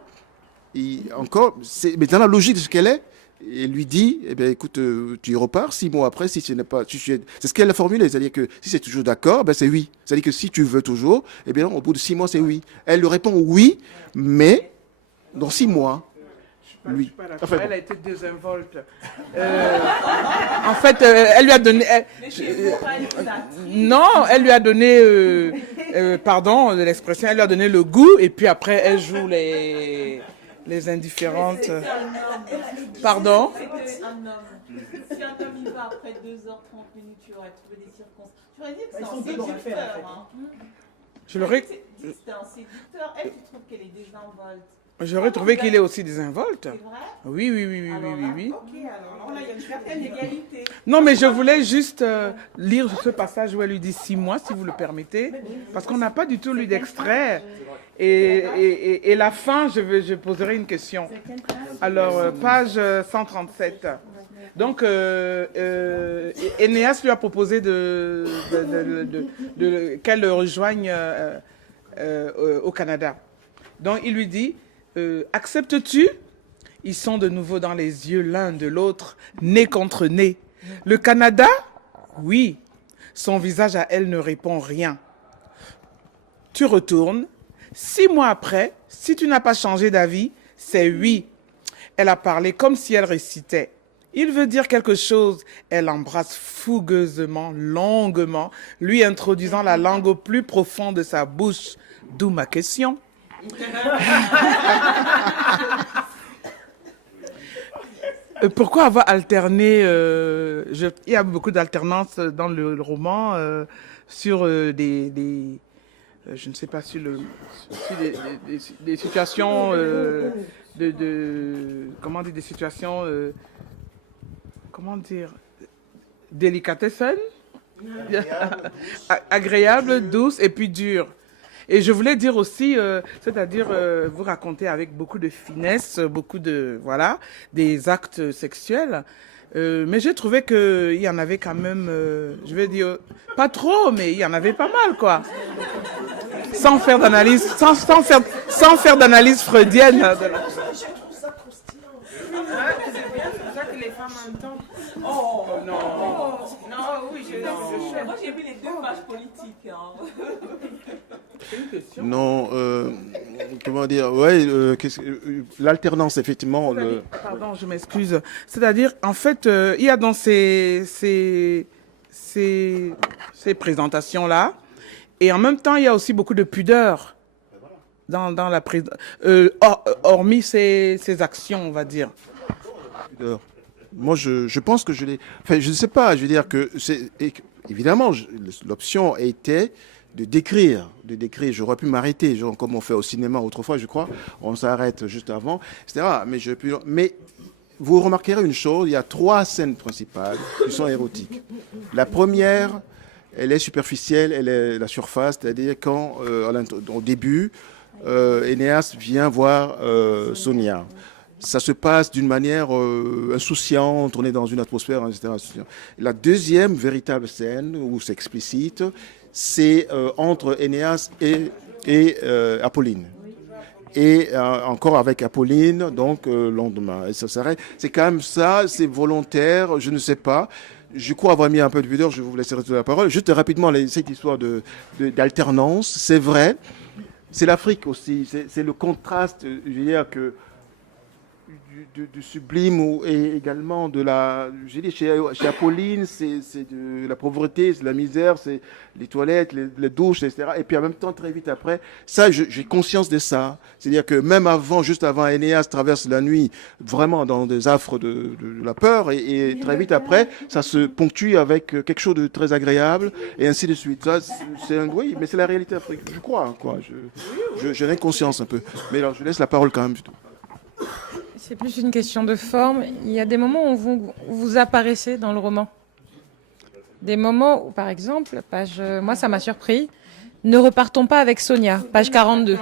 mais dans la logique de ce qu'elle est, il lui dit, eh bien, écoute, tu y repars 6 mois après, si ce n'est pas, c'est ce qu'elle a formulé, c'est-à-dire que si c'est toujours d'accord, ben c'est oui. C'est-à-dire que si tu veux toujours, eh bien, au bout de 6 mois, c'est oui. Elle lui répond oui, mais dans 6 mois. Lui. Enfin, elle a été désinvolte. En fait, elle lui a donné... non, elle lui a donné... pardon de l'expression, elle lui a donné le goût et puis après, elle joue les indifférentes. Pardon? C'était un homme. Si un homme y va après 2h30 minutes, tu aurais trouvé des circonstances. Tu aurais dit que c'est un séducteur. Je l'aurais... C'était un séducteur. Elle, tu trouves qu'elle est désinvolte. J'aurais trouvé qu'il est aussi désinvolte. C'est vrai? Oui. Ok, alors là, il y a une certaine égalité. Non, mais je voulais juste lire ce passage où elle lui dit 6 mois, si vous le permettez, parce qu'on n'a pas du tout lu d'extrait. Et la fin, je poserai une question. Alors, page 137. Donc, Enéas lui a proposé qu'elle le rejoigne au Canada. Donc, il lui dit, acceptes-tu? Ils sont de nouveau dans les yeux l'un de l'autre, nez contre nez. Le Canada? Oui. Son visage à elle ne répond rien. Tu retournes. 6 mois après, si tu n'as pas changé d'avis, c'est oui. Elle a parlé comme si elle récitait. Il veut dire quelque chose. Elle embrasse fougueusement, longuement, lui introduisant la langue au plus profond de sa bouche. D'où ma question. Pourquoi avoir alterné il y a beaucoup d'alternance dans le roman sur des je ne sais pas, sur des situations comment dire, des situations comment dire, délicatessen, agréable, douce et puis dure. Et je voulais dire aussi, c'est-à-dire vous raconter avec beaucoup de finesse, beaucoup de, voilà, des actes sexuels. Mais j'ai trouvé qu'il y en avait quand même, je vais dire, pas trop, mais il y en avait pas mal, quoi. Sans faire d'analyse, sans faire d'analyse freudienne. Je trouve ça trop stylé. C'est pour ça que les femmes entendent. Oh non. Non, oui, je Moi, j'ai vu les deux pages politiques. Non, comment dire, ouais, l'alternance, effectivement. Pardon, je m'excuse. C'est-à-dire, en fait, il y a dans ces présentations-là, et en même temps, il y a aussi beaucoup de pudeur dans la hormis ces actions, on va dire. Moi, je pense que je l'ai. Enfin, je ne sais pas. Je veux dire que évidemment, l'option était de décrire. J'aurais pu m'arrêter, comme on fait au cinéma autrefois, je crois. On s'arrête juste avant, etc. Mais vous remarquerez une chose, il y a 3 scènes principales qui sont érotiques. La première, elle est superficielle, elle est la surface, c'est-à-dire quand, au début, Énéas vient voir Sonia. Ça se passe d'une manière insouciante, on est dans une atmosphère, etc. La deuxième véritable scène, où c'est explicite, c'est entre Énéas et Apolline. Et encore avec Apolline, donc le lendemain. Et ça s'arrête. C'est quand même ça, c'est volontaire, je ne sais pas. Je crois avoir mis un peu de pudeur, je vais vous laisser retourner la parole. Juste rapidement, cette histoire d'alternance, c'est vrai. C'est l'Afrique aussi, c'est le contraste, je veux dire que du sublime et également de la... J'ai dit, chez Apolline, c'est de la pauvreté, c'est de la misère, c'est les toilettes, les douches, etc. Et puis en même temps, très vite après, ça, j'ai conscience de ça. C'est-à-dire que même avant, juste avant, Énéas traverse la nuit vraiment dans des affres de la peur et très vite après, ça se ponctue avec quelque chose de très agréable et ainsi de suite. Ça, oui, mais c'est la réalité africaine, je crois. Hein, quoi. J'en ai conscience un peu. Mais alors, je laisse la parole quand même plutôt. C'est plus une question de forme. Il y a des moments où vous apparaissez dans le roman. Des moments où, par exemple, moi ça m'a surpris, ne repartons pas avec Sonia, page 42.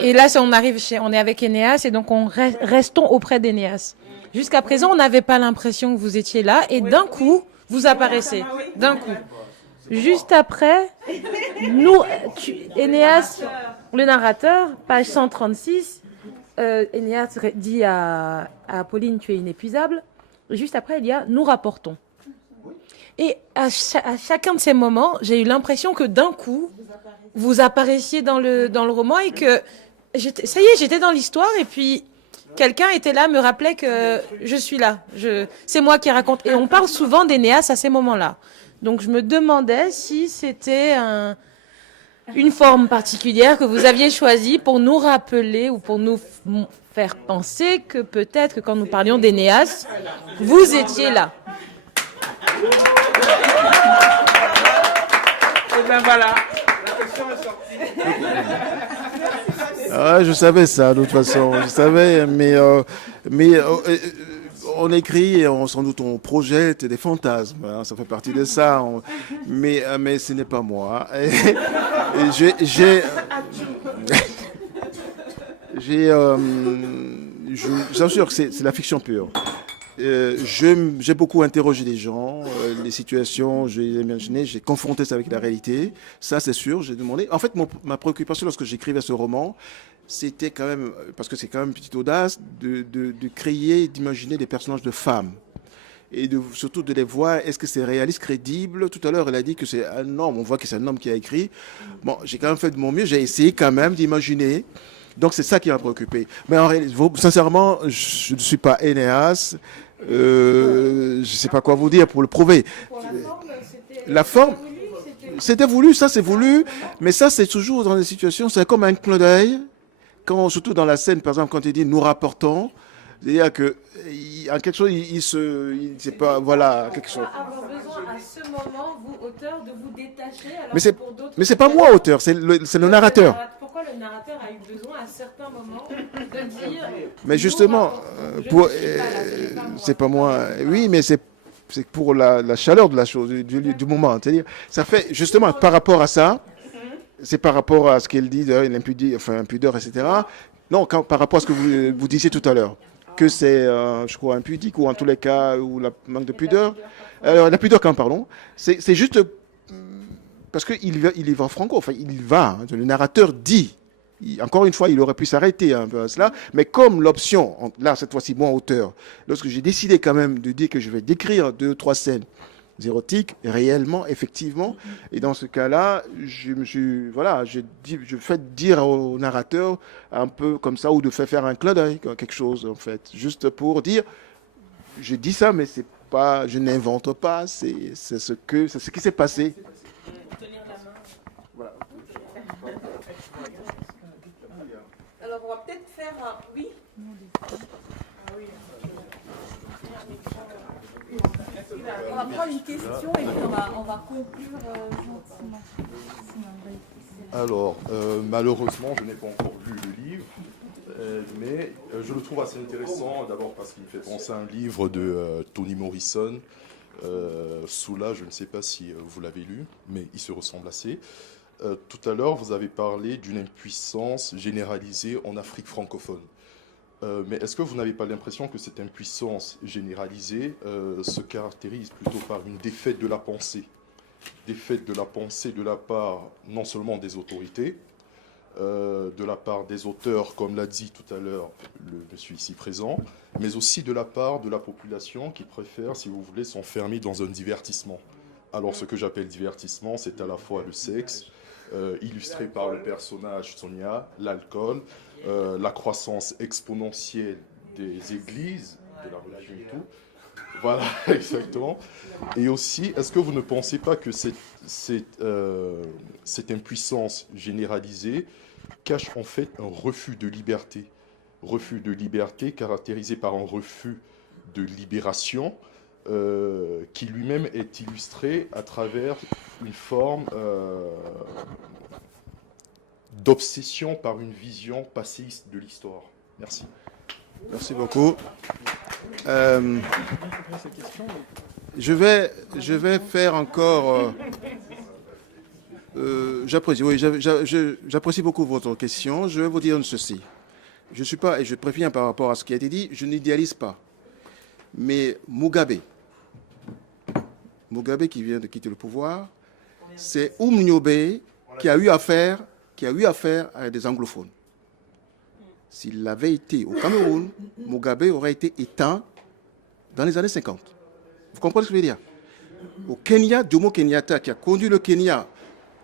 Et là, on est avec Énéas et donc restons auprès d'Énéas. Jusqu'à présent, on n'avait pas l'impression que vous étiez là et d'un coup, vous apparaissez. D'un coup. Juste après, Énéas, le narrateur, page 136, Énéas dit à Apolline, tu es inépuisable. Juste après, il y a nous rapportons. Et à chacun de ces moments, j'ai eu l'impression que d'un coup, vous apparaissiez dans le roman et que ça y est, j'étais dans l'histoire et puis quelqu'un était là, me rappelait que je suis là. C'est moi qui raconte. Et on parle souvent d'Énéas à ces moments-là. Donc je me demandais si c'était une forme particulière que vous aviez choisie pour nous rappeler ou pour nous faire penser que peut-être que quand nous parlions d'Énéas, vous étiez là. Et ben voilà, la question est sortie. Ah, je savais ça de toute façon, je savais, mais on écrit et sans doute on projette des fantasmes, hein, ça fait partie de ça, mais ce n'est pas moi. J'en sûr que c'est la fiction pure. J'ai beaucoup interrogé des gens, les situations, j'ai imaginé, j'ai confronté ça avec la réalité. Ça, c'est sûr, j'ai demandé. En fait, ma préoccupation lorsque j'écrivais ce roman, c'était quand même, parce que c'est quand même une petite audace, de créer, d'imaginer des personnages de femmes. Et surtout de les voir, est-ce que c'est réaliste, crédible? Tout à l'heure, elle a dit que c'est un homme, on voit que c'est un homme qui a écrit. Bon, j'ai quand même fait de mon mieux, j'ai essayé quand même d'imaginer. Donc c'est ça qui m'a préoccupé. Mais en réalité, sincèrement, je ne suis pas Énéas. Je ne sais pas quoi vous dire pour le prouver. La forme, c'était voulu, ça c'est voulu. Mais ça c'est toujours dans des situations, c'est comme un clin d'œil. Surtout dans la scène, par exemple, quand il dit nous rapportons, c'est-à-dire que en quelque chose, il sait pas, voilà, quelque chose. Avoir besoin à ce moment, vous auteur, de vous détacher. Mais c'est pas moi auteur, c'est le narrateur. Pourquoi le narrateur a eu besoin à certains moments de dire. Mais justement, c'est pas moi. Oui, mais c'est pour la chaleur de la chose, du moment. C'est-à-dire, ça fait justement par rapport à ça. C'est par rapport à ce qu'elle dit, impudeur, etc. Non, par rapport à ce que vous disiez tout à l'heure, que c'est, je crois, impudique, ou en tous les cas, ou la manque de pudeur. La pudeur, pardon. C'est juste parce qu'il y va franco, enfin, il y va. Hein, le narrateur dit. Encore une fois, il aurait pu s'arrêter un peu à cela, mais comme l'option, là, cette fois-ci, moi, auteur, lorsque j'ai décidé quand même de dire que je vais décrire 2 ou 3 scènes érotiques, réellement, effectivement. Et dans ce cas-là, je fais dire au narrateur un peu comme ça, ou de faire un clin d'œil, quelque chose, en fait. Juste pour dire, je dis ça, mais c'est pas, je n'invente pas, c'est ce qui s'est passé. Alors, on va peut-être faire oui. On va prendre une question et puis on va conclure gentiment. Alors, malheureusement, je n'ai pas encore lu le livre, mais je le trouve assez intéressant, d'abord parce qu'il me fait penser à un livre de Toni Morrison. Soula, je ne sais pas si vous l'avez lu, mais il se ressemble assez. Tout à l'heure, vous avez parlé d'une impuissance généralisée en Afrique francophone. Mais est-ce que vous n'avez pas l'impression que cette impuissance généralisée se caractérise plutôt par une défaite de la pensée? Défaite de la pensée de la part non seulement des autorités, de la part des auteurs, comme l'a dit tout à l'heure le monsieur ici présent, mais aussi de la part de la population qui préfère, si vous voulez, s'enfermer dans un divertissement. Alors ce que j'appelle divertissement, c'est à la fois le sexe, illustré par le personnage Sonia, l'alcool, la croissance exponentielle des églises, de la religion et tout. Voilà, exactement. Et aussi, est-ce que vous ne pensez pas que cette impuissance généralisée cache en fait un refus de liberté? Refus de liberté caractérisé par un refus de libération qui lui-même est illustré à travers une forme d'obsession par une vision passéiste de l'histoire. Merci. Merci beaucoup. Je vais faire encore... j'apprécie beaucoup votre question. Je vais vous dire ceci. Je suis pas, et je préviens par rapport à ce qui a été dit, je n'idéalise pas. Mais Mugabe qui vient de quitter le pouvoir, c'est Umnyobe qui a eu affaire à des anglophones. S'il avait été au Cameroun, Mugabe aurait été éteint dans les années 50. Vous comprenez ce que je veux dire? Au Kenya, Jomo Kenyatta, qui a conduit le Kenya,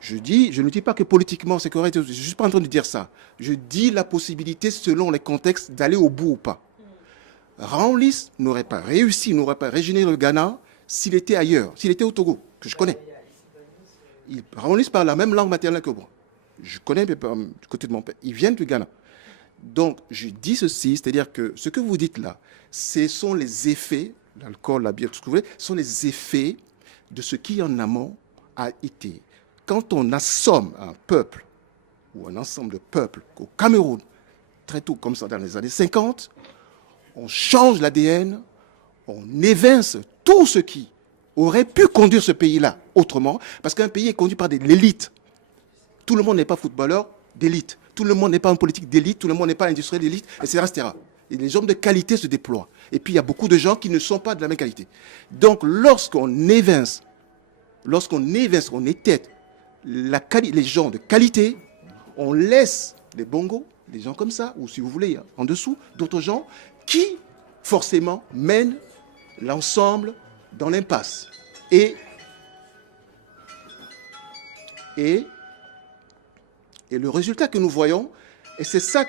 je ne dis pas que politiquement c'est correct, je ne suis pas en train de dire ça. Je dis la possibilité, selon les contextes, d'aller au bout ou pas. Raolis n'aurait pas réussi, n'aurait pas régénéré le Ghana s'il était ailleurs, s'il était au Togo, que je connais. Raolis parle la même langue maternelle que moi. Je connais du côté de mon père. Ils viennent du Ghana. Donc, je dis ceci, c'est-à-dire que ce que vous dites là, ce sont les effets, l'alcool, la bière, tout ce que vous voulez, sont les effets de ce qui en amont a été. Quand on assomme un peuple, ou un ensemble de peuples, au Cameroun, très tôt comme ça dans les années 50, on change l'ADN, on évince tout ce qui aurait pu conduire ce pays-là autrement, parce qu'un pays est conduit par l'élite. Tout le monde n'est pas footballeur d'élite. Tout le monde n'est pas en politique d'élite, tout le monde n'est pas industriel d'élite, etc., etc. Et les hommes de qualité se déploient. Et puis, il y a beaucoup de gens qui ne sont pas de la même qualité. Donc, lorsqu'on évince, on étête les gens de qualité, on laisse les bongos, les gens comme ça, ou si vous voulez, en dessous, d'autres gens qui, forcément, mènent l'ensemble dans l'impasse. Et le résultat que nous voyons, et c'est ça,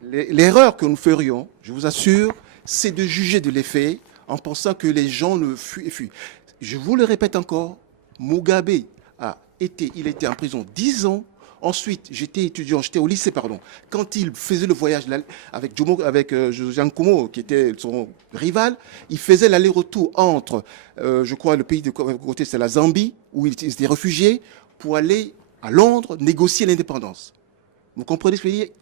l'erreur que nous ferions, je vous assure, c'est de juger de l'effet en pensant que les gens le fuient. Je vous le répète encore, Mugabe il était en prison 10 ans. Ensuite, j'étais au lycée, quand il faisait le voyage avec Josiane Kumo, qui était son rival, il faisait l'aller-retour entre, je crois, le pays de côté, c'est la Zambie, où il était réfugié, pour aller à Londres négocier l'indépendance. Vous comprenez ce que je veux dire?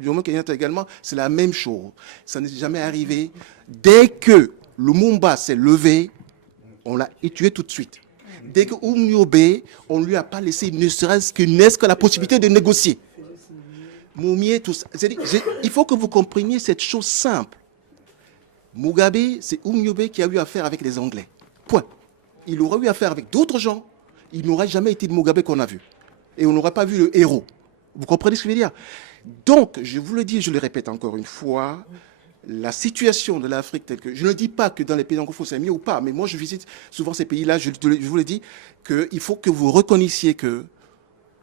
Jomo Kenyatta également, c'est la même chose. Ça n'est jamais arrivé. Dès que Lumumba s'est levé, on l'a tué tout de suite. Dès que Umnyobe, on ne lui a pas laissé ne serait-ce que la possibilité de négocier. Moumier, tout ça. Il faut que vous compreniez cette chose simple. Mugabe, c'est Umnyobe qui a eu affaire avec les Anglais. Point. Il aurait eu affaire avec d'autres gens. Il n'aurait jamais été le Mugabe qu'on a vu. Et on n'aurait pas vu le héros. Vous comprenez ce que je veux dire? Donc, je vous le dis, je le répète encore une fois, la situation de l'Afrique telle que... Je ne dis pas que dans les pays anglophones c'est mieux ou pas, mais moi je visite souvent ces pays-là, je vous le dis, qu'il faut que vous reconnaissiez que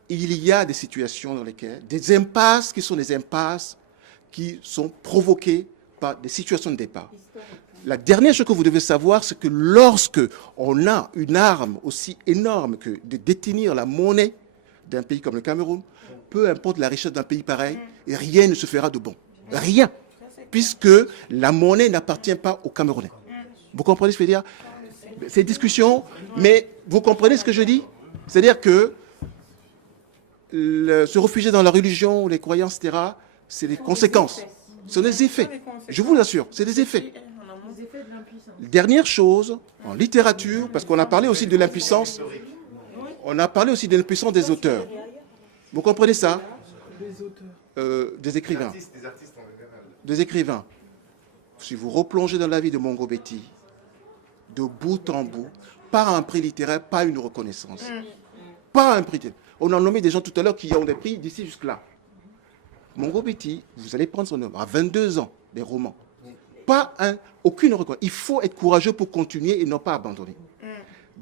il y a des situations dans lesquelles, des impasses qui sont des impasses qui sont provoquées par des situations de départ. La dernière chose que vous devez savoir, c'est que lorsque on a une arme aussi énorme que de détenir la monnaie d'un pays comme le Cameroun, peu importe la richesse d'un pays pareil, rien ne se fera de bon. Rien. Puisque la monnaie n'appartient pas aux Camerounais. Vous comprenez ce que je veux dire? C'est une discussion, mais vous comprenez ce que je dis? C'est-à-dire que se réfugier dans la religion, les croyances, etc., c'est des conséquences. Ce sont des effets. Je vous l'assure, c'est des effets. Dernière chose, en littérature, parce qu'on a parlé aussi de l'impuissance, on a parlé aussi de l'impuissance des auteurs. Vous comprenez ça? Des écrivains. Des écrivains. Si vous replongez dans la vie de Mongo Betty, de bout en bout, pas un prix littéraire, pas une reconnaissance. Pas un prix. On a nommé des gens tout à l'heure qui ont des prix d'ici jusque-là. Mongo Betty, vous allez prendre son nom, à 22 ans, des romans. Aucune reconnaissance. Il faut être courageux pour continuer et non pas abandonner.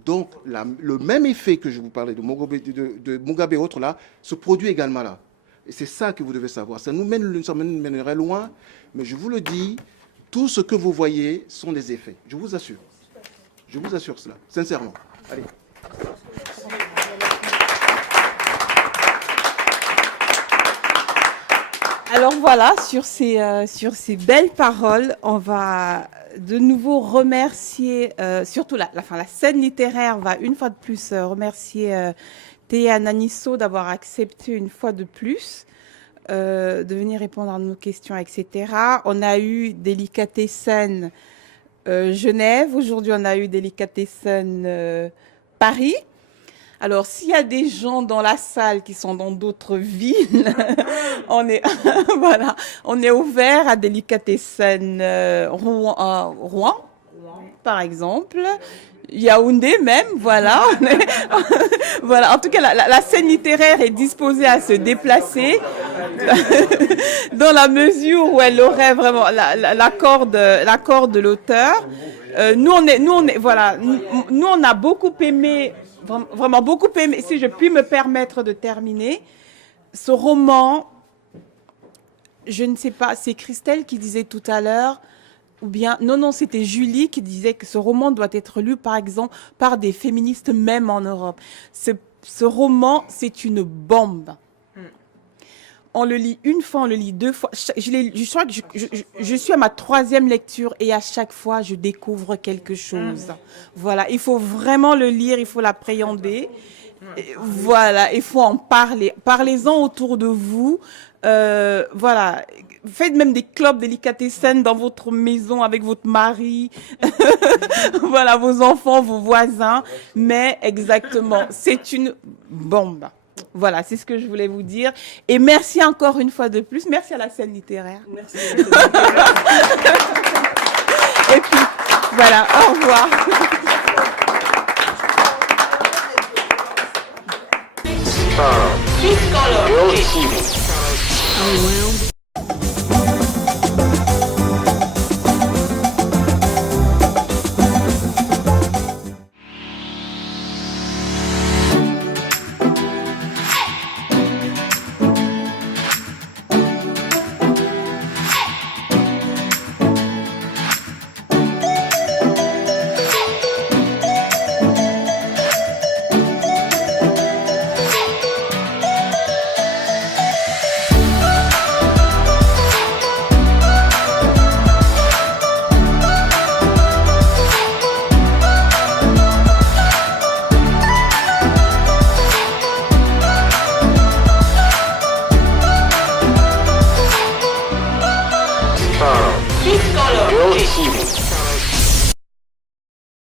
Donc, le même effet que je vous parlais de Mugabe et autres là, se produit également là. Et c'est ça que vous devez savoir. Ça nous mènerait loin, mais je vous le dis, tout ce que vous voyez sont des effets. Je vous assure. Je vous assure cela, sincèrement. Allez. Alors voilà, sur ces belles paroles, on va de nouveau remercier, surtout la scène littéraire va une fois de plus remercier Théa Nanisso d'avoir accepté une fois de plus de venir répondre à nos questions, etc. On a eu Délicatessen Genève, aujourd'hui on a eu Délicatessen Paris. Alors, s'il y a des gens dans la salle qui sont dans d'autres villes, on est ouvert à Délicatessen Rouen, par exemple. Yaoundé même, voilà. Voilà. En tout cas, la scène littéraire est disposée à se déplacer dans la mesure où elle aurait vraiment l'accord de l'auteur. Nous on a beaucoup aimé, vraiment beaucoup aimé, si je puis me permettre de terminer, ce roman. Je ne sais pas, c'est Christelle qui disait tout à l'heure, ou bien, non, c'était Julie qui disait que ce roman doit être lu, par exemple, par des féministes même en Europe. Ce roman, c'est une bombe. On le lit une fois, on le lit deux fois. Je crois que je suis à ma 3e lecture et à chaque fois, je découvre quelque chose. Voilà, il faut vraiment le lire, il faut l'appréhender. Voilà, il faut en parler. Parlez-en autour de vous. Voilà, faites même des clubs Délicatessen dans votre maison avec votre mari, voilà, vos enfants, vos voisins. Mais exactement, c'est une bombe. Voilà, c'est ce que je voulais vous dire. Et merci encore une fois de plus. Merci à la scène littéraire. Merci. Et puis, voilà, au revoir. Around